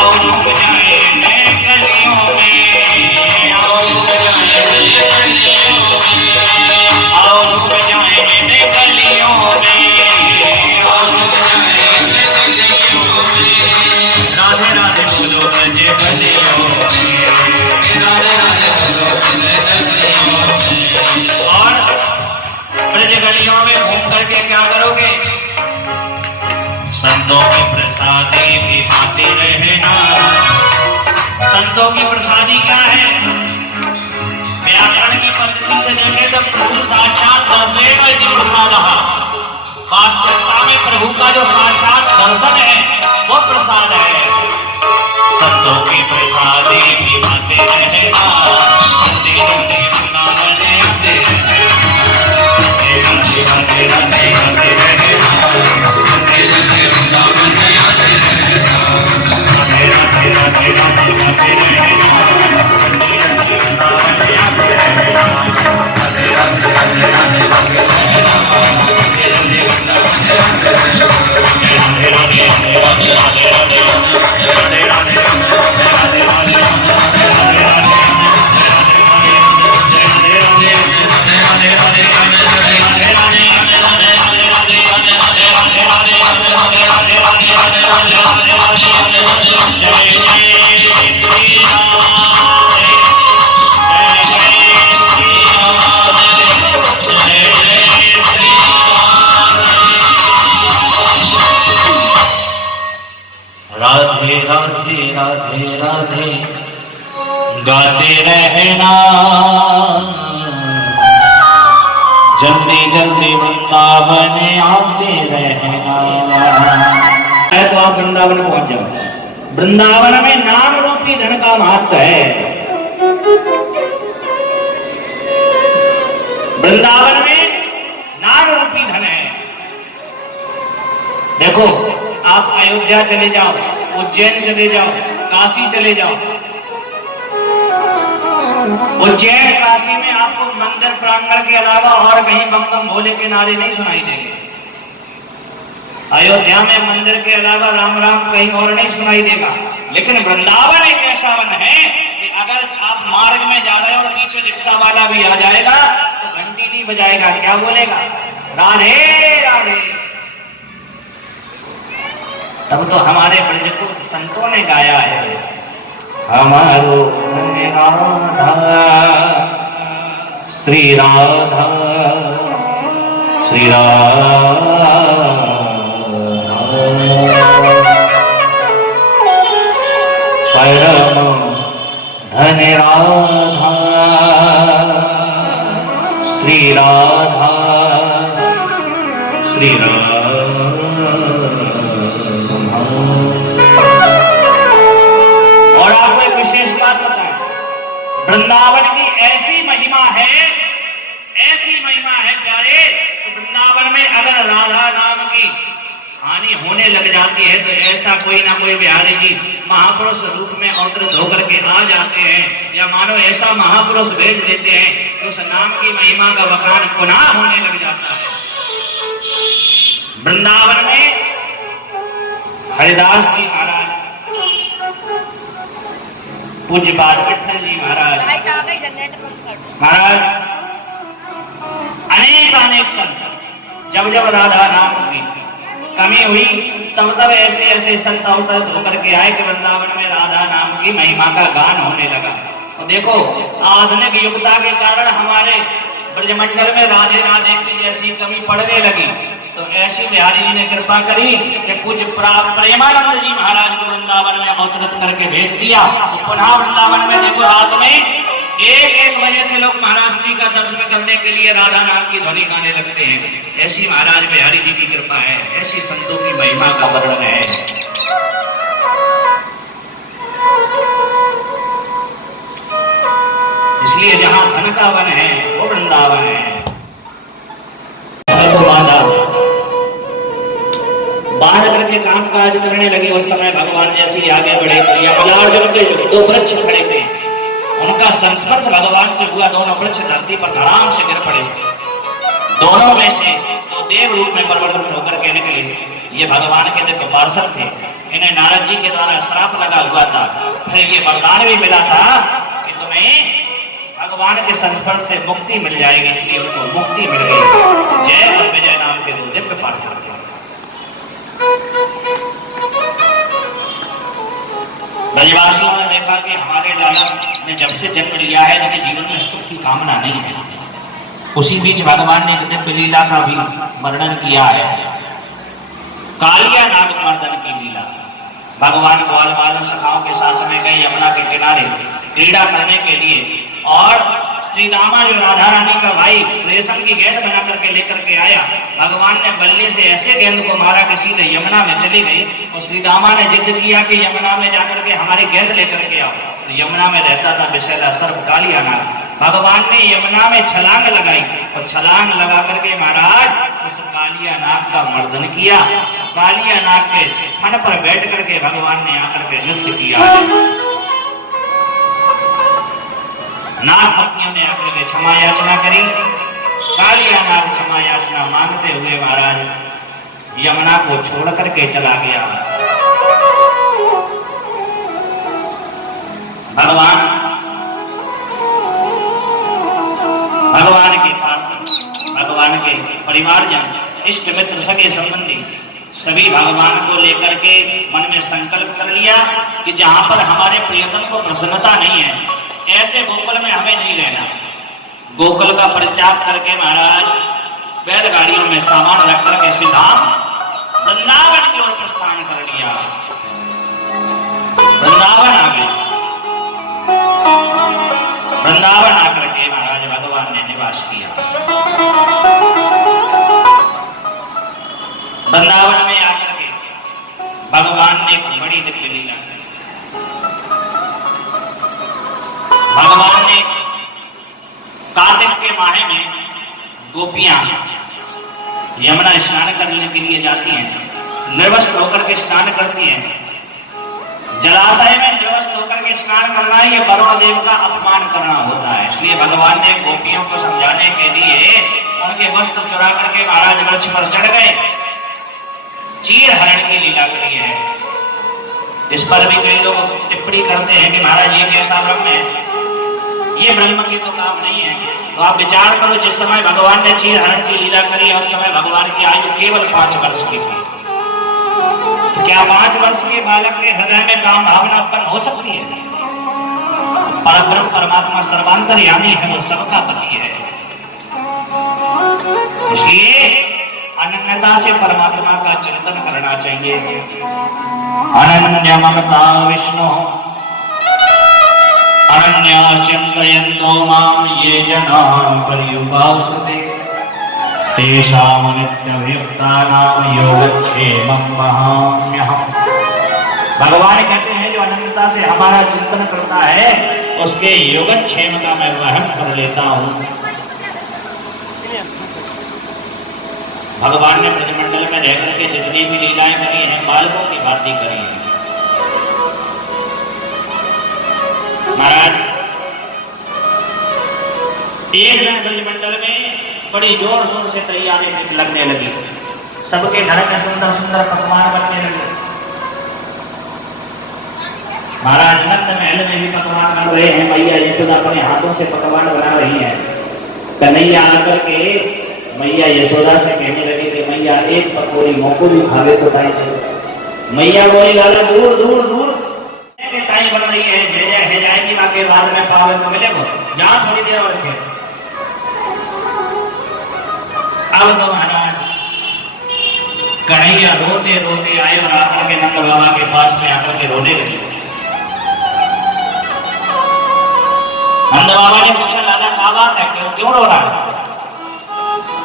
आओ झूम जाए नए गलियों में, आओ झूम जाए नए गलियों में, आओ झूम जाए नए गलियों में, आओ झूम जाए नए गलियों में। राधे राधे बोलो ब्रज गलियों में, राधे राधे बोलो ब्रज गलियों में। और ब्रज गलियों में घूम करके क्या करोगे? संतों की प्रसादी भी पाते रहना। संतों की प्रसादी क्या है? व्याकरण की पद्धति से देखें तो प्रभु साक्षात दर्शन इति प्रसादः। वास्तविकता में प्रभु का जो साक्षात दर्शन है वो प्रसाद है। संतों की प्रसादी भी पाते रहना। राधे राधे वृंदावन आते राधे राधे राधे राधे रहना। राधे राधे वृंदावन आते रहना। राधे राधे राधे राधे राधे रहना। राधे राधे वृंदावन आते रहना। राधे राधे राधे राधे राधे रहना। राधे राधे वृंदावन आते रहना। राधे राधे राधे राधे राधे राधे राधे राधे राधे राधे राधे राधे राधे राधे गाते रहना। जल्दी जल्दी वृंदावन आते रहना। है तो आप वृंदावन पहुंच जाओ। वृंदावन में नाम रूपी धन का महत्व है। वृंदावन में नाम रूपी धन है। देखो, आप अयोध्या चले जाओ, उज्जैन चले जाओ, काशी चले जाओ। उज्जैन काशी में आपको मंदिर प्रांगण के अलावा और कहीं बम बम भोले के नारे नहीं सुनाई देंगे। अयोध्या में मंदिर के अलावा राम राम कहीं और नहीं सुनाई देगा। लेकिन वृंदावन एक ऐसा वन है कि अगर आप मार्ग में जा रहे हो और पीछे रिक्शा वाला भी आ जाएगा तो घंटी नहीं बजाएगा। क्या बोलेगा? राधे राधे। तब तो हमारे ब्रज को संतों ने गाया है, हमारो धन्य राधा श्री राधा श्री राधा। परम धन्य राधा श्री राधा श्री राधा। और आपको एक विशेष बात बताएं, वृंदावन की ऐसी महिमा है प्यारे। तो वृंदावन में अगर राधा नाम की हानि होने लग जाती है तो ऐसा कोई ना कोई बिहारी जी महापुरुष रूप में अवतरित होकर के आ जाते हैं, या मानो ऐसा महापुरुष भेज देते हैं कि उस नाम की महिमा का बखान पुनः होने लग जाता है। वृंदावन में हरिदास जी महाराज, पूज्यपाद विठल जी महाराज, अनेक संत, जब जब राधा नाम की कमी हुई तब तब ऐसे ऐसे संत अवतरित होकर के आए कि वृंदावन में राधा नाम की महिमा का गान होने लगा। और देखो, आधुनिक युगता के कारण हमारे ब्रजमंडल में राधे राधे की जैसी कमी पड़ने लगी, तो ऐसी बिहारी जी ने कृपा करी कि पूज्य प्रेमानंद जी महाराज को वृंदावन में अवतरित करके भेज दिया। पुनः वृंदावन में देखो, रात में 1-1 बजे से लोग महाराज श्री का दर्शन करने के लिए राधा नाम की ध्वनि गाने लगते हैं। ऐसी महाराज बिहारी जी की कृपा है, ऐसी संतों की महिमा का वर्णन है। इसलिए जहां धन का वन है वो वृंदावन है। तो बांध करके काम काज करने लगे, उस समय भगवान जैसे आगे बढ़े, अर्जुन के 2 वृक्ष खड़े थे, उनका संस्पर्श भगवान से हुआ, दोनों वृक्ष धरती पर धड़ाम से गिर पड़े। दोनों में से देव रूप में परिवर्तित होकर के निकले। ये भगवान के दिव्य पार्षद थे। इन्हें नारद जी के द्वारा श्राप लगा हुआ था, फिर ये वरदान भी मिला था कि तुम्हें भगवान के संस्पर्श से मुक्ति मिल जाएगी, इसलिए उनको मुक्ति मिल गई। जय और विजय नाम के 2 दिव्य पार्षद थे। ब्रजवासियों ने देखा कि हमारे लाला ने जब से जन्म लिया है लेकिन जीवन में सुख की कामना नहीं है। उसी बीच भगवान ने दिव्य लीला का भी वर्णन किया है, कालिया नाग मर्दन की लीला। भगवान ग्वाल बालों सखाओं के साथ में गए यमुना के किनारे क्रीड़ा करने के लिए, और श्री दामा जो राधा रानी का भाई रेशम की गेंद बना करके लेकर के आया। भगवान ने बल्ले से ऐसे गेंद को मारा कि सीधे यमुना में चली गई, और श्री दामा ने जिद किया कि यमुना में जाकर के हमारी गेंद लेकर के आओ। तो यमुना में रहता था विषैला सर्प कालिया नाग। भगवान ने यमुना में छलांग लगाई, और छलांग लगा करके महाराज उस कालिया नाग का मर्दन किया। कालिया नाग के फन पर बैठ करके भगवान ने आकर के नृत्य किया। नाग पत्नियों ने आकर के क्षमा याचना करी। कालिया नाग क्षमा याचना मांगते हुए महाराज यमुना को छोड़ करके चला गया। भगवान के पार्षद, भगवान के परिवारजन, इष्ट मित्र, सगे संबंधी सभी भगवान को लेकर के मन में संकल्प कर लिया कि जहां पर हमारे प्रियतम को प्रसन्नता नहीं है, ऐसे गोकुल में हमें नहीं रहना। गोकुल का परित्याग करके महाराज बैलगाड़ियों में सामान रख करके सीधा वृंदावन की ओर प्रस्थान कर लिया। वृंदावन आ गए। वृंदावन आकर के महाराज भगवान ने निवास किया। वृंदावन में आकर के भगवान ने एक बड़ी दिव्य लीला की। भगवान ने कार्तिक के माह में गोपियां यमुना स्नान करने के लिए जाती हैं, निर्वस्त्र होकर के स्नान करती हैं। जलाशय में निर्वस्त्र होकर के स्नान करना ये वरुण देव का अपमान करना होता है, इसलिए भगवान ने गोपियों को समझाने के लिए उनके वस्त्र चुरा करके महाराज वृक्ष पर चढ़ गए। चीर हरण की लीला करी है। इस पर भी कई लोग टिप्पणी करते हैं कि महाराज ये कैसा ब्रह्म है, ये ब्रह्म की तो काम नहीं है। तो आप विचार करो, जिस समय भगवान ने चीर हरण की लीला करी उस समय भगवान की आयु केवल 5 वर्ष की थी। क्या 5 वर्ष के बालक के हृदय में काम भावना उत्पन्न हो सकती है? परब्रह्म परमात्मा सर्वांतर्यामी है, वो सबका पति है। इसलिए अनन्यता से परमात्मा का चिंतन करना चाहिए। अनन्य ममता विष्णु अनन्या चिंतयन्तो मां ये जना पर्युपासते तेषां नित्यभियुक्तानां योगक्षेमं वहाम्यहम्। भगवान कहते हैं जो अनन्यता से हमारा चिंतन करता है उसके योगक्षेम का मैं वहन कर लेता हूँ। भगवान ने ब्रजमंडल में रहकर के जितनी भी लीलाएं करी हैं बालकों की भांति करी है। महाराज एक दिन ब्रजमंडल में बड़ी जोर शोर से तैयारी लगने लगी। सबके घर में सुंदर सुंदर पकवान बनने लगे। महाराज नंद महल में भी पकवान बन रहे हैं। मैया यशोदा अपने हाथों से पकवान बना रही है। कन्हैया आकर के मैया यशोदा से कहने लगे कि मैया एक पकौड़ी मोको भी खावे तो ताई चलो। मैया बोली लाला दूर दूर दूर ताई बन रही है, जय जय है जाएगी बाकी बाद में पावे तो मिले वो जहाँ थोड़ी देर और के। अब तो महाराज कन्हैया रोते रोते आए और आकर के नंद बाबा के पास में आकर के रोने लगे। नंद बाबा ने पूछा लाला क्या बात है, क्यों रो रहा है?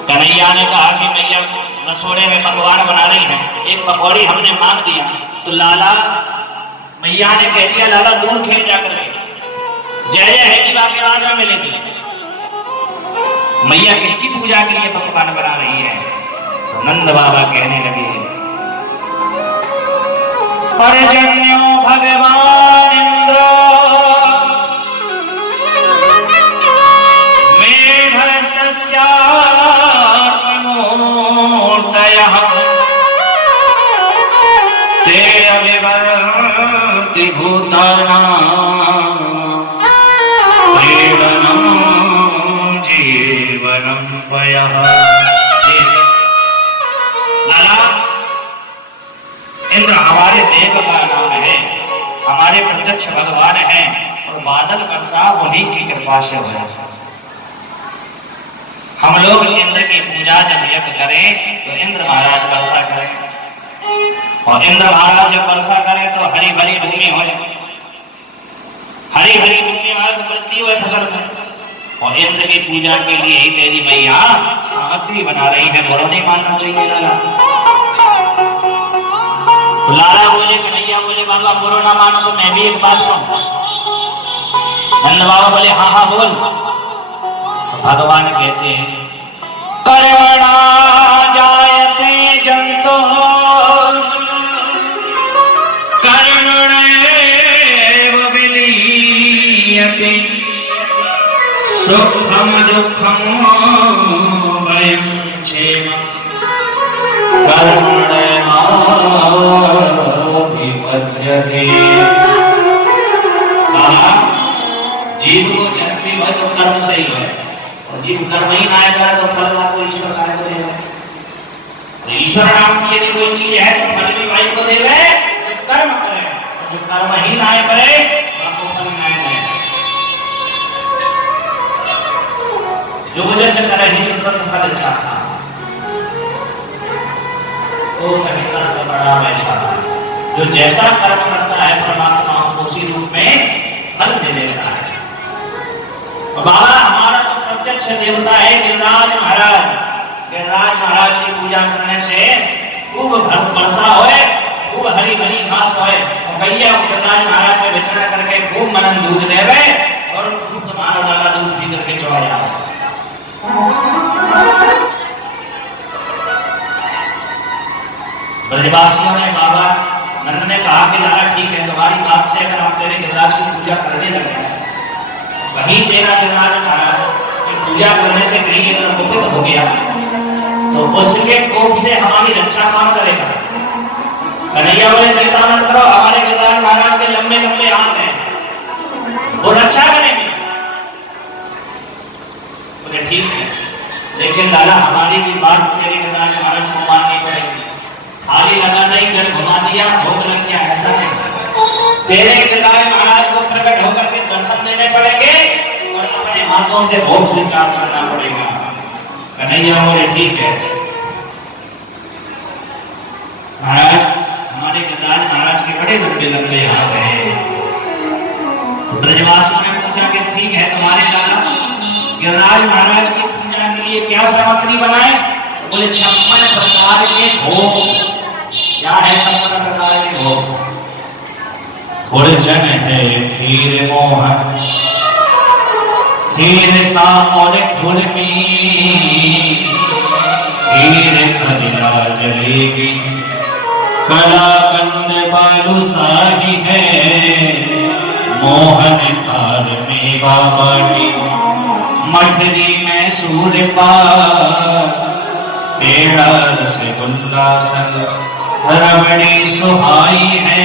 कन्हैया ने कहा कि मैया रसोड़े में पकवान बना रही है, एक पकौड़ी हमने मांग दिया तो लाला मैया ने कह दिया लाला दूर खेल जाकर जय जय है कि बाकी बाद में मिलेगी। मैया किसकी पूजा के लिए पकवान बना रही है? तो नंद बाबा कहने लगे पर्जन्यो भगवान इंद्र मेघस्तस्यात्मनो भूतानां पीडनं जीवनं पयः। लाला, इंद्र हमारे देव का नाम है, हमारे प्रत्यक्ष भगवान है, और बादल वर्षा उन्हीं की कृपा से हो जाता। हम लोग इंद्र की पूजा जब यज्ञ करें तो इंद्र महाराज वर्षा करें, और इंद्र महाराज जब वर्षा करें तो हरी भरी भूमि हो, हरी भरी भूमि हो तो वृद्धि हो फसल में। और इंद्र की पूजा के लिए ही तेरी मैया सामग्री बना रही है, बुरा नहीं मानना चाहिए लाला। तो लाला बोले, कन्हैया बोले, बाबा बुरा ना मानो तो मैं भी एक बात कहूं। नंद बाबा बोले, हाँ हाँ बोल। तो भगवान कहते हैं, कर्मणा जायते जंतो कर्मणैव विलीयते सुखम दुःखम भयं क्षेमम् कर्मणैवाभिपद्यते। जीव को जन्म भी है तो कर्म से ही है, और जीव कर्म ही ना करे तो फल आपको ईश्वर काय को देवे। तो ईश्वर नाम की यदि कोई चीज है तो फल भी भाई को देवे जो कर्म करे, और जो कर्म ही ना करे आपको फल ना देवे। जो जैसे करे ही सुंदर फल चाहता, वो कहीं कर्म बड़ा वैसा जो जैसा कर्म करता है परमात्मा उसको उसी रूप में फल दे देता है। बाबा हमारा तो प्रत्यक्ष देवता है गिरिराज महाराज। गिरिराज महाराज की पूजा करने से खूब वर्षा होए, खूब हरी भरी घास होए, और गैया गिरिराज महाराज में विचरण करके खूब मनन दूध देवे, और खूब तुम्हारा लाला दूध पी करके चढ़ जाए। ब्रजवासियों ने बाबा नंद ने कहा कि लाला ठीक है, तुम्हारी बात से अगर हम तेरे गिरिराज की पूजा करने लगे, वहीं तेरा गिरिराज महाराज की पूजा करने से कहीं इंद्र कोपित हो गया तो उसके कोप से हमारी रक्षा कौन करेगा? कन्हैया बोले, चिंता मत करो, हमारे गिरिराज महाराज के लंबे लंबे हाथ हैं, वो रक्षा करेंगे। बोले ठीक है, लेकिन लाला हमारी भी बात तेरे गिरिराज महाराज को माननी पड़ेगी। खाली लगा नहीं, जल घुमा दिया, भोग लग गया, ऐसा नहीं। तेरे गिरिराज महाराज को प्रकट होकर के दर्शन देने पड़ेंगे और अपने हाथों से भोग स्वीकार करना पड़ेगा। कन्हैया बोले ठीक है महाराज, हमारे गिरिराज महाराज के बड़े लंबे लंबे हाथ हैं। तो ब्रजवासियों ने पूछा कि ठीक है, तुम्हारे लाला गिरिराज महाराज की पूजा के लिए क्या सामग्री बनाए? तो बोले 56 प्रकार के भोग। क्या है 56 प्रकार के भोग? गुड़चन है खीर मोहन, खीर सामोर खुरमी, खीर खजरा जलेबी, कलाकंद बालूशाही है, मोहन थाल में बाबाटी, मठरी में सूरपाक, पेड़ा रसगुल्ला संग रबड़ी सुहाई है,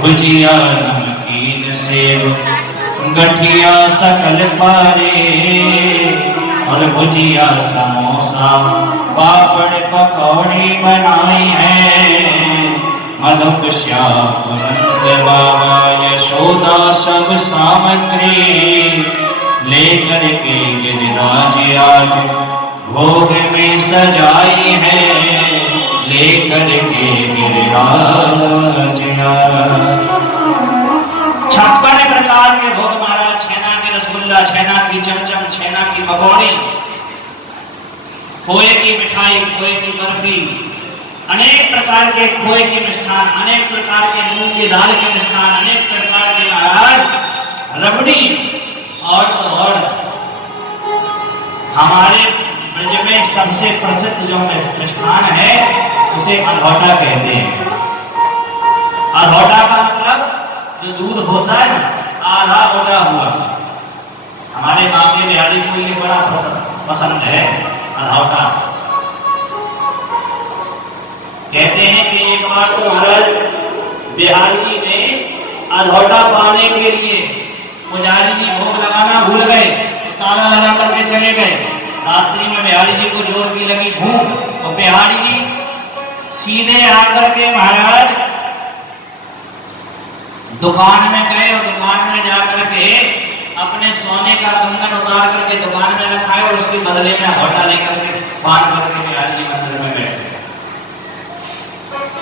भुजिया नमकीन सेव गठिया सकल पारे, और भुजिया समोसा पापड़ पकौड़ी बनाई है, मधुक श्याम नंद बाबा यशोदा सब सामग्री लेकर के गिरिराज आज भोग में सजाई है, लेकर के गिरिराज 56 प्रकार के भोग महाराज, छेना की रसगुल्ला, छेना की चमचम, छेना की पकौड़ी, खोए की मिठाई, खोए की बर्फी, अनेक प्रकार के खोए के मिष्ठान, अनेक प्रकार के मूंग की दाल के मिष्ठान, अनेक प्रकार के महाराज रबड़ी, और तो और हमारे ब्रज में सबसे प्रसिद्ध जो मिष्ठान है उसे अधौटा कहते हैं। अधौटा का मतलब जो दूध होता है आधा होता हुआ। हमारे गांव के बिहारी को ये बड़ा पसंद है अधौटा। कहते हैं कि एक बार तो महाराज बिहारी जी ने अधौटा पाने के लिए पुजारी जी भोग लगाना भूल गए, तो ताला लगा करके चले गए। रात्रि में बिहारी जी को जोर की लगी भूख, तो बिहारी जी सीधे आकर के महाराज दुकान में गए और दुकान में जाकर के अपने सोने का कंगन उतार करके दुकान में रखा है और उसके बदले में हौटा लेकर के बांध करके बिहारी जी मंदिर में बैठे।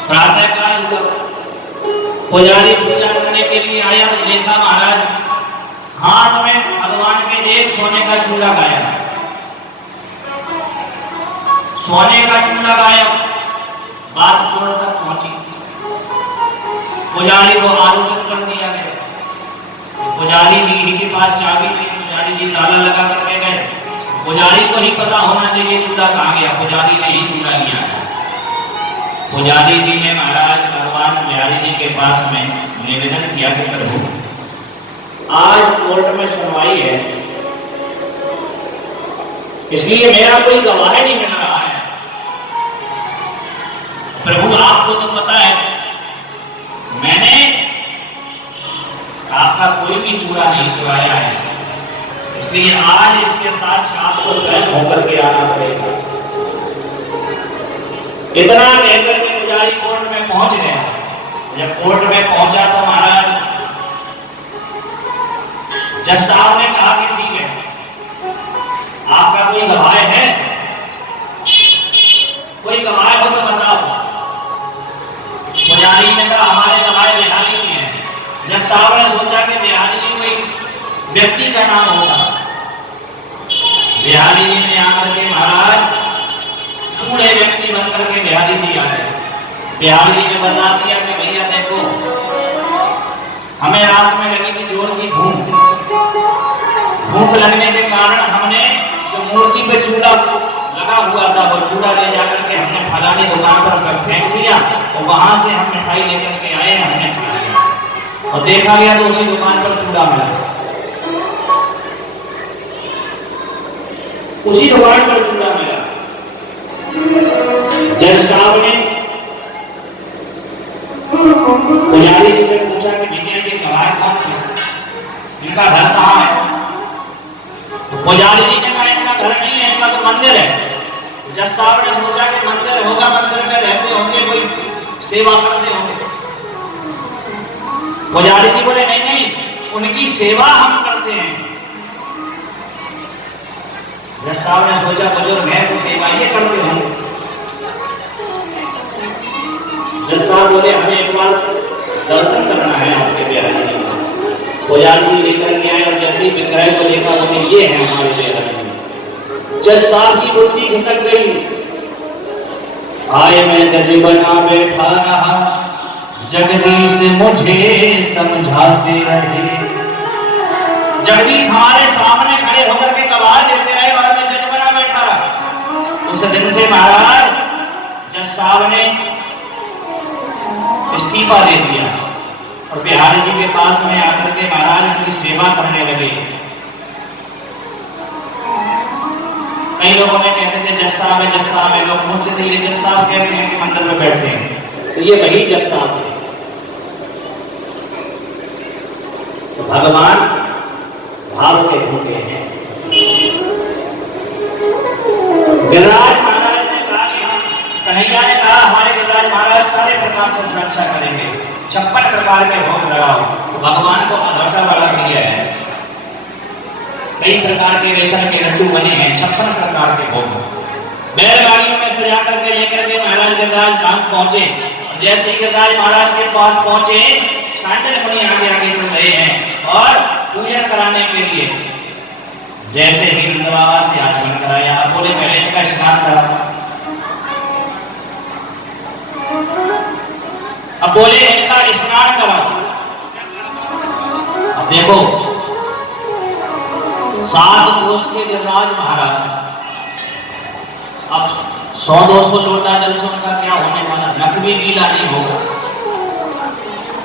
प्रातःकाल हुआ, पुजारी पूजा करने के लिए आया तो देखा महाराज हाथ में भगवान के एक सोने का चूड़ा गायब, सोने का चूड़ा गायब। बात कोर्ट तक पहुंची, पुजारी को आरोपित कर दिया गया। पुजारी जी के पास चाबी थी, पुजारी जी ताला लगा करके गए। पुजारी को ही पता होना चाहिए चूड़ा कहाँ गया, पुजारी ने ही चूड़ा लिया है। पुजारी जी ने महाराज भगवान बिहारी जी के पास में निवेदन किया कि प्रभु आज कोर्ट में सुनवाई है, इसलिए मेरा कोई गवाह नहीं मिल रहा है। प्रभु आपको तो पता है मैंने आपका कोई भी चूड़ा नहीं चुराया है, इसलिए आज इसके साथ आपको स्वयं होकर के आना पड़ेगा। इतना कहकर के पुजारी कोर्ट में पहुंच गया। जब कोर्ट में पहुंचा तो महाराज जज साहब ने कहा कि ठीक है, आपका कोई गवाह है, कोई गवाह हो तो बताओ। पुजारी ने कहा हमारे गवाह बिहारी जी हैं। जज साहब ने सोचा कि बिहारी जी कोई व्यक्ति का नाम होगा। बिहारी जी ने आकर के महाराज पूरे व्यक्ति बनकर के बिहारी जी आ गए। बिहारी जी ने बता दिया कि भैया देखो हमें रात में लगी थी जोर की भूख लगने के कारण हमने जो मूर्ति पे चूड़ा लगा हुआ था वो चूड़ा ले जाकर के हमने फलानी दुकान पर फेंक दिया और वहां से हम मिठाई लेकर के आए, हमने खाया और देखा गया तो उसी दुकान पर चूड़ा मिला, उसी दुकान पर चूड़ा मिला। जज साहब ने पुजारी जी से पूछा कि भैया ये गवाह कौन है, इनका घर कहाँ है? तो पुजारी जी ने कहा इनका घर नहीं है, इनका तो मंदिर है। जज साहब ने सोचा कि मंदिर होगा, मंदिर में रहते होंगे, कोई सेवा करते होंगे। पुजारी जी बोले नहीं नहीं, उनकी सेवा हम करते हैं। जज साहब ने सोचा बुजुर्ग है तो सेवा ये करते होंगे। जज साहब बोले हमें एक बार दर्शन करना है आपके बिहारी जी। पुजारी जी लेकर के आए और जैसे ही विग्रह को देखा बोले ये है हमारे बिहारी जी। जज साहब की बुद्धि खिसक गई। आए मैं जज बना बैठा रहा, जगदीश मुझे समझाते रहे। जगदीश हमारे सामने खड़े होकर के गवाह देते रहे और मैं जज बना बैठा रहा। उस दिन से महाराज जज साहब ने इस्तीफा दे दिया और बिहारी जी के पास में आकर के महाराज उनकी सेवा करने लगे। कई लोगों ने कहते थे जज साहब है, जज साहब है। लोग पूछते थे ये जज साहब कैसे हैं कि मंदिर में बैठते हैं? तो ये वही जज साहब है। तो भगवान भाव के होते हैं। गिरिराज महाराज ने कहा, कन्हैया ने कहा हमारे गिरिराज महाराज सारे प्रकार से सुरक्षा करेंगे, 56 प्रकार के भोग लगाओ। तो भगवान को अधौटा वाला दिया है, कई प्रकार के रेशम के लड्डू बने हैं, 56 प्रकार के भोग बैलगाड़ियों में सजा करके लेकर के महाराज गिरिराज धाम पहुंचे। जैसे ही गिरिराज महाराज के पास पहुंचे, सांडल मुनि आगे आगे चल रहे हैं और पूजन कराने के लिए। जैसे ही बाबा से आचमन कराया, बोले पहले इनका स्नान करा। अब बोले इनका स्नान करा। अब देखो 7 कोस के गिरिराज महाराज, अब 100-200 लोटा जल से उनका क्या होने वाला, नख भी गीला नहीं होगा।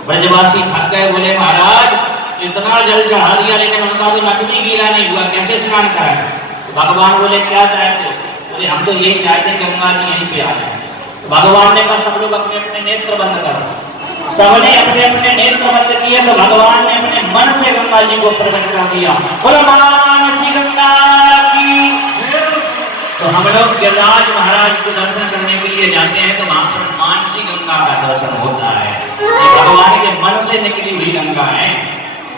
ब्रजवासी थक गए, बोले महाराज इतना जल चढ़ा दिया लेकिन उनका तो नख भी गीला नहीं हुआ, कैसे स्नान कराए? भगवान बोले क्या चाहते हो? बोले हम तो यही चाहते गंगा जी यहीं पे आ जाए। भगवान ने कहा सब लोग अपने अपने नेत्र बंद करो। सबने अपने अपने नेत्र बंद किए तो भगवान ने अपने मन से गंगा जी को प्रकट कर दिया। बोलो मानसी गंगा की। तो हम लोग गिरिराज महाराज को दर्शन करने के लिए जाते हैं तो वहां पर मानसी गंगा का दर्शन होता है। ये भगवान के मन से निकली हुई गंगा है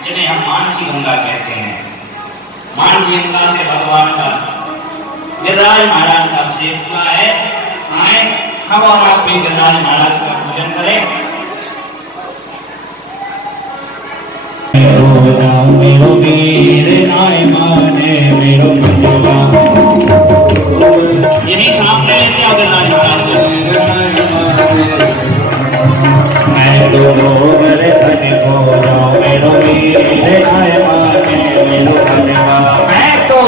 जिन्हें हम मानसी गंगा कहते हैं। मानसी गंगा से भगवान का गिरिराज महाराज का अभिषेक हुआ है। आए हम और आप भी गिरिराज महाराज का पूजन करें। मेरो वीर नाय माने मेरो मनवा। यही सांस ले लेते हैं गिरिराज मैं डोगर धन बोला मेरो वीर नाय माने मेरो मनवा। मैं तो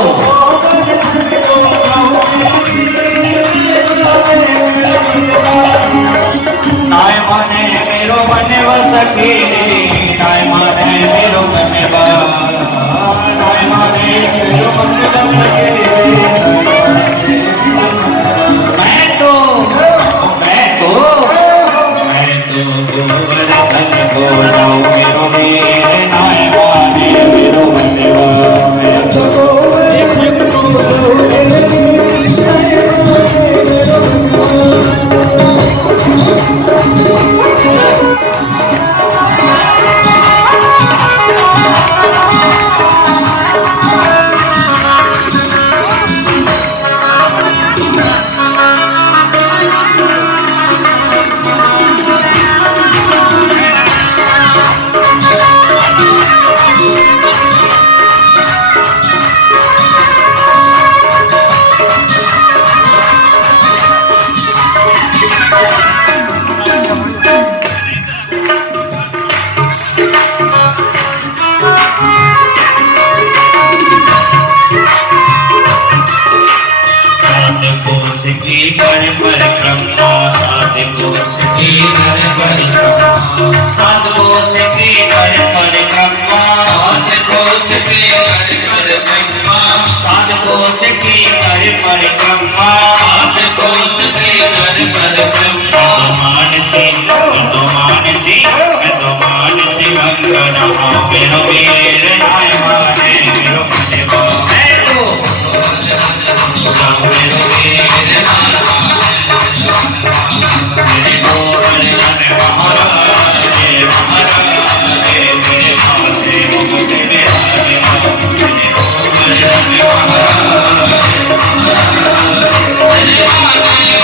नाय माने मेरो मनवा सखी नाय माने मेरो मनवा। नाय माने मेरो मनवा सखी मैं तो गोबर धन बोला मेरो वीर नाय माने मेरो मनवा। मैं तो मेरो वीर नाय माने मेरो मनवा। मेरो वीर नाय मेरे गोबर धन महाराज मेरे माथे मुकुट मेरा मेरे गोबर धन महाराज मेरे माथे मुकुट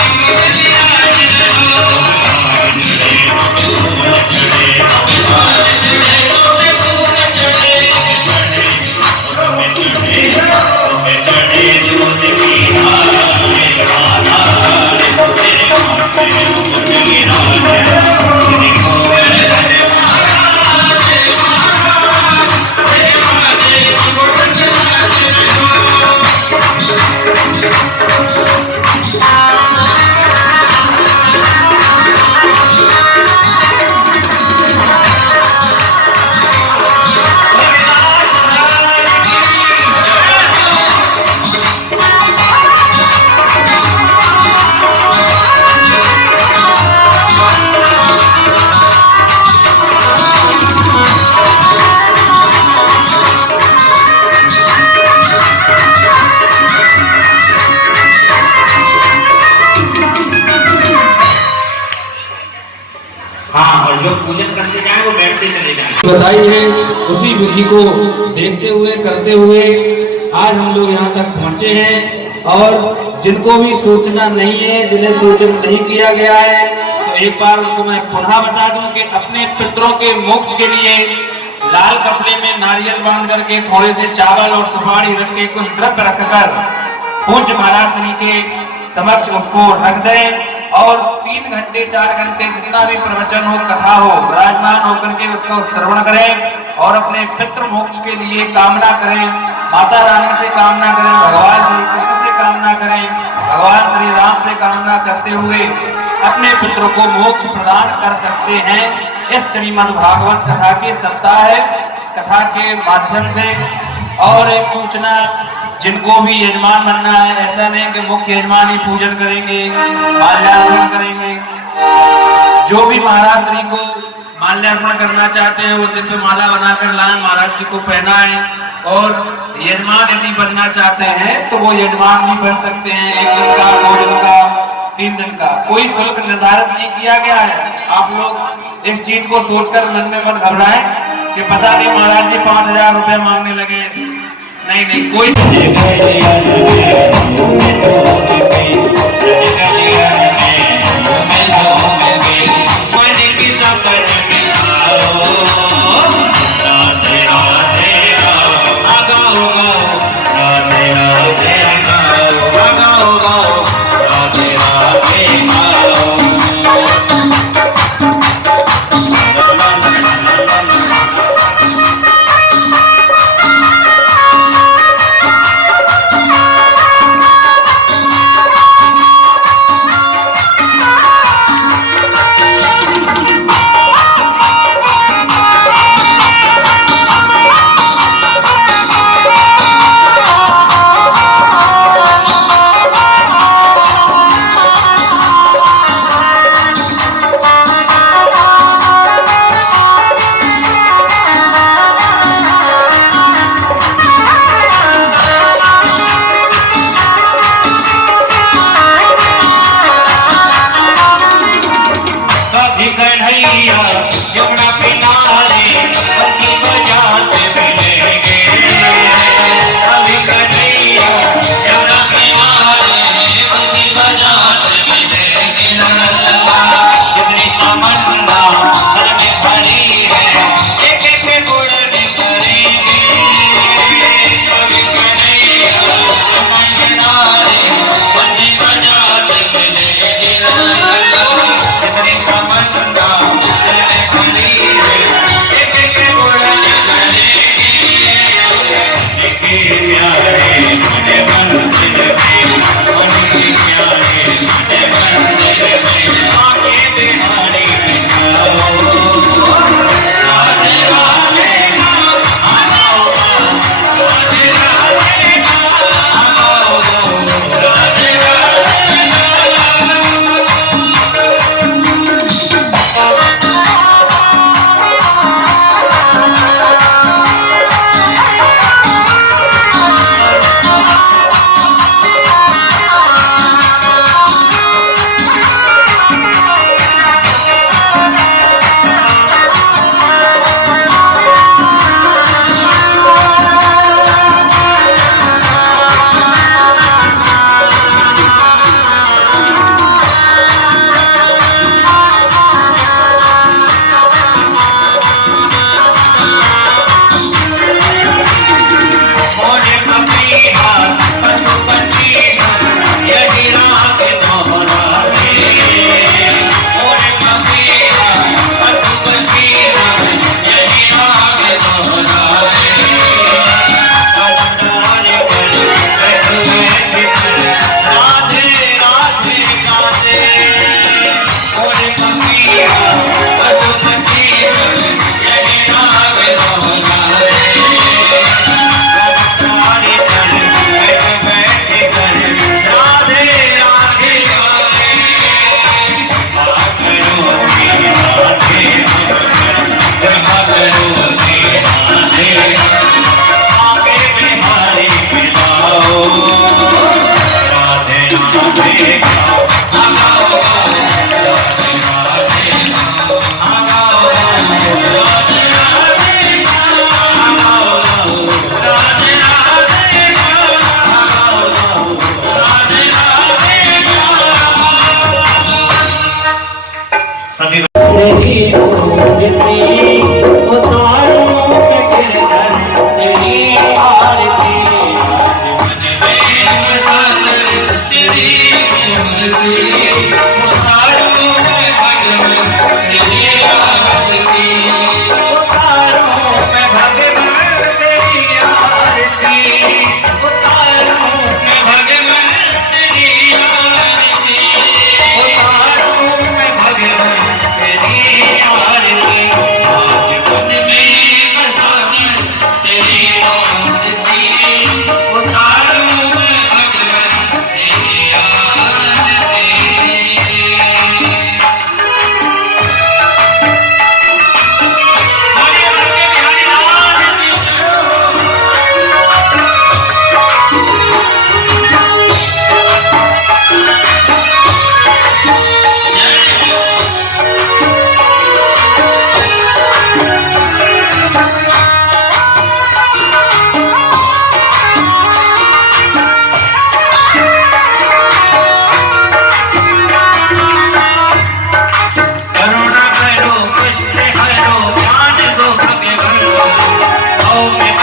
बताई है उसी विधि को देखते हुए करते हुए आज हम लोग यहाँ तक पहुँचे हैं। और जिनको भी सूचना नहीं है, जिन्हें सूचित नहीं किया गया है, तो एक बार उनको मैं पुनः बता दूं कि अपने पितरों के मोक्ष के लिए लाल कपड़े में नारियल बांध करके थोड़े से चावल और सुपारी रख के कुछ द्रव्य रखकर पूज्य महाराज श्री के समक्ष उसको रख दें और 3 घंटे 4 घंटे जितना भी प्रवचन हो, कथा हो, विराजमान होकर के उसको श्रवण करें और अपने पितृ मोक्ष के लिए कामना करें। माता रानी से कामना करें, भगवान श्री कृष्ण से कामना करें, भगवान श्री राम से कामना करते हुए अपने पितरों को मोक्ष प्रदान कर सकते हैं। इस श्रीमद् भागवत कथा के सप्ताह कथा के माध्यम से। और एक सूचना, जिनको भी यजमान बनना है, ऐसा नहीं कि मुख्य यजमान ही पूजन करेंगे, माल्यार्पण करेंगे। जो भी महाराज श्री को माल्यार्पण करना चाहते हैं वो दिव्य माला बनाकर लाएं, महाराज जी को पहनाएं। और यजमान यदि बनना चाहते हैं तो वो यजमान भी बन सकते हैं, 1 दिन का, 2 दिन का, 3 दिन का, कोई शुल्क निर्धारित नहीं किया गया है। आप लोग इस चीज को सोचकर मन में मत घबराएं कि पता नहीं महाराज जी 5,000 रुपए मांगने लगे। नहीं नहीं, कोई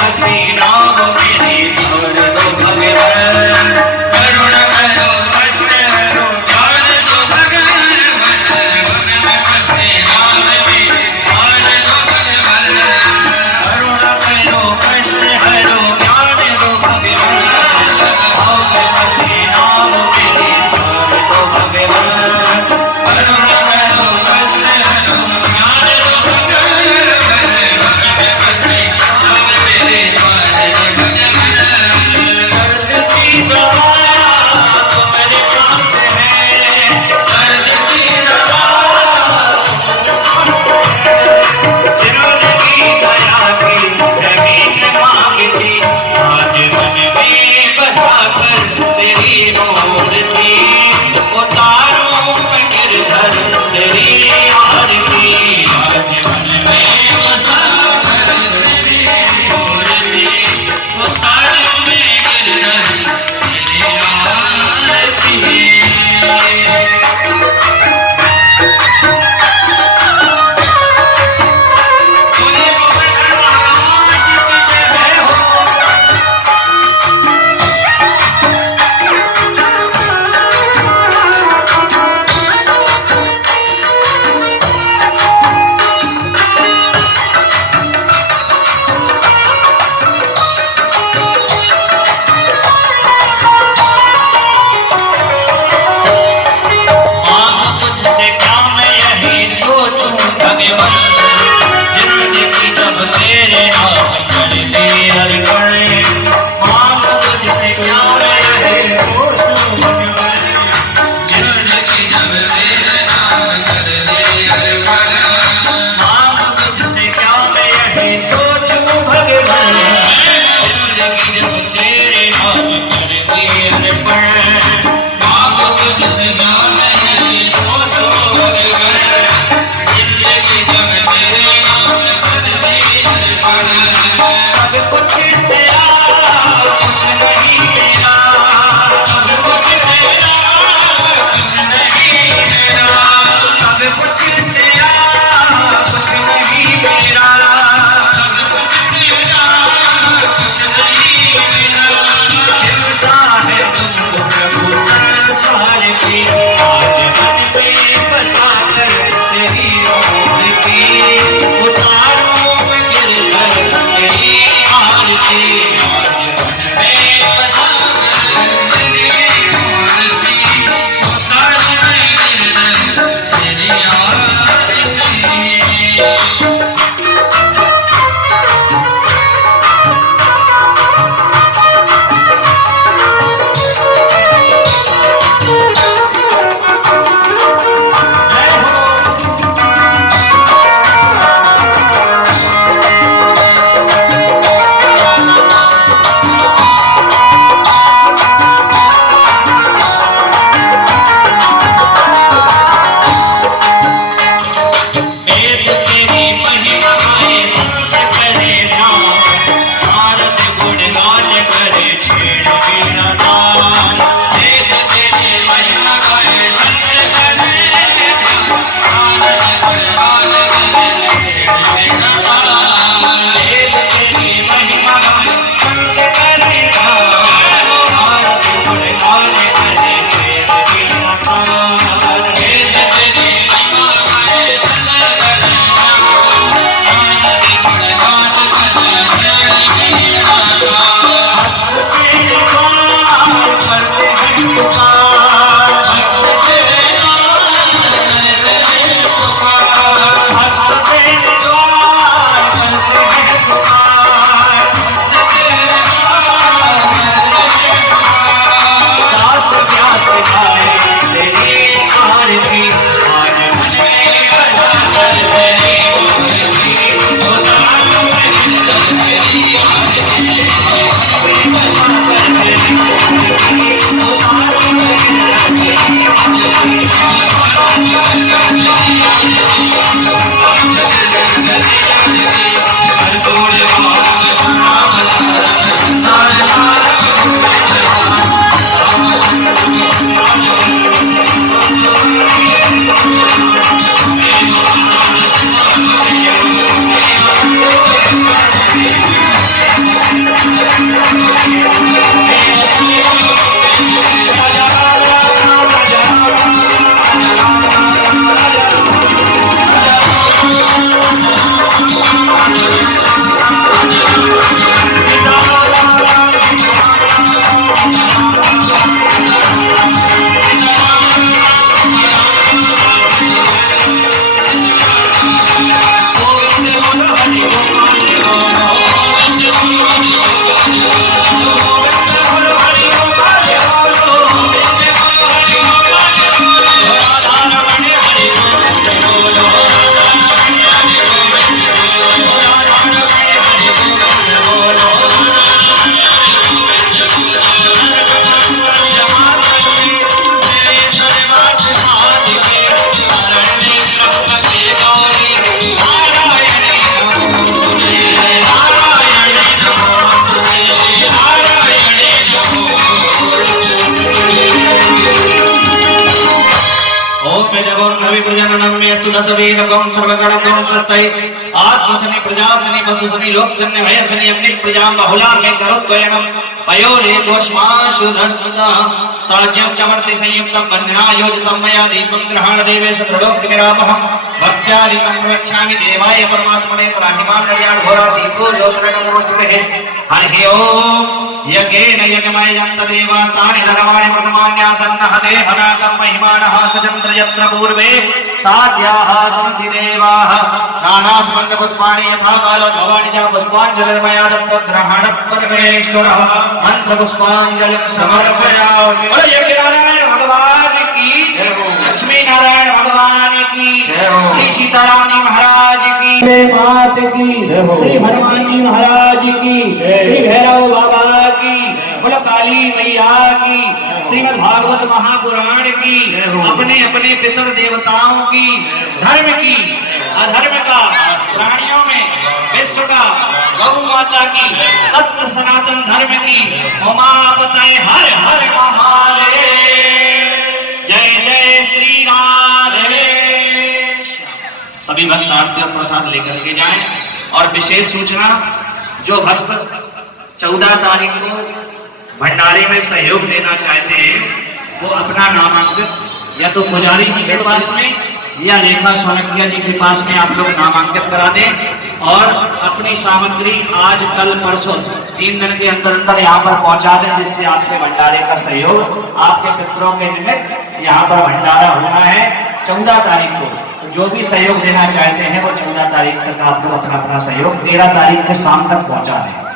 फंसी नाव मेरी तार दो भगवान करुणा करो कष्ट हरो तार दो भगवान मन में फंसे नाव मेरी तार दो भगवान करुणा करो कष्ट हरो तार दो भगवान भाव में फंसी नाव मेरी तार दो भगवान करुणा करो कष्ट हरो तार दो भगवान मन में फंसे नाव मेरी तार नीलकं सर्वगणकं स्वस्ति आत्मसनि प्रजासनि वसुसनि लोकसनि वयसनि अग्नि प्रजा बहुला में करुत्वयनं पयोले दोष्माशु धनसुता साज्यं चमर्ति संयुक्तं बन्धना योजितं मया दीपं ग्रहण देवेश दृढोक्तिमिरापहं भक्त्यादिकं प्रवक्ष्यामि देवाय परमात्मने त्राहिमां कल्याण घोरा दीपो ज्योतिर्गमोऽस्तुते हरिः ओम् यज्ञेन यज्ञमयन्त देवास्तानि धर्माणि वर्तमान्यासन्नः ते हनाकं महिमानः सचन्द्र यत्र पूर्वे साध्याः सन्ति देवाः नानास्मन्नपुष्पाणि यथा कालोद्भवानि च पुष्पाञ्जलिर्मया दत्तग्रहणः परमेश्वरः मन्त्रपुष्पाञ्जलिं समर्पयामि। यज्ञनारायण भगवान की, लक्ष्मी नारायण भगवान की, श्री सीताराम महाराज की मात की, श्री हनुमान जी महाराज की, श्री भैरव बाबा की, बोलो काली मैया की, श्रीमद् भागवत महापुराण की, अपने अपने पितृ देवताओं की, धर्म की, अधर्म का, प्राणियों में, विश्व का, गौ माता की, सत्य सनातन धर्म की, उमापतये हर हर महादेव, जय जय श्री राधे। सभी भक्त आरती और प्रसाद लेकर के जाएं। और विशेष सूचना, जो भक्त 14 तारीख को भंडारे में सहयोग देना चाहते हैं वो अपना नामांकित या तो पुजारी जी के पास में या रेखा सोनकिया जी के पास में आप लोग नामांकित करा दें और अपनी सामग्री आज कल परसों 3 दिन के अंदर अंदर यहाँ पर पहुंचा दें, जिससे आपके भंडारे का सहयोग, आपके पितरों के निमित्त यहाँ पर भंडारा होना है 14 तारीख को। तो जो भी सहयोग देना चाहते हैं वो 14 तारीख तक आप लोग अपना अपना सहयोग 13 तारीख के शाम तक पहुंचा दें।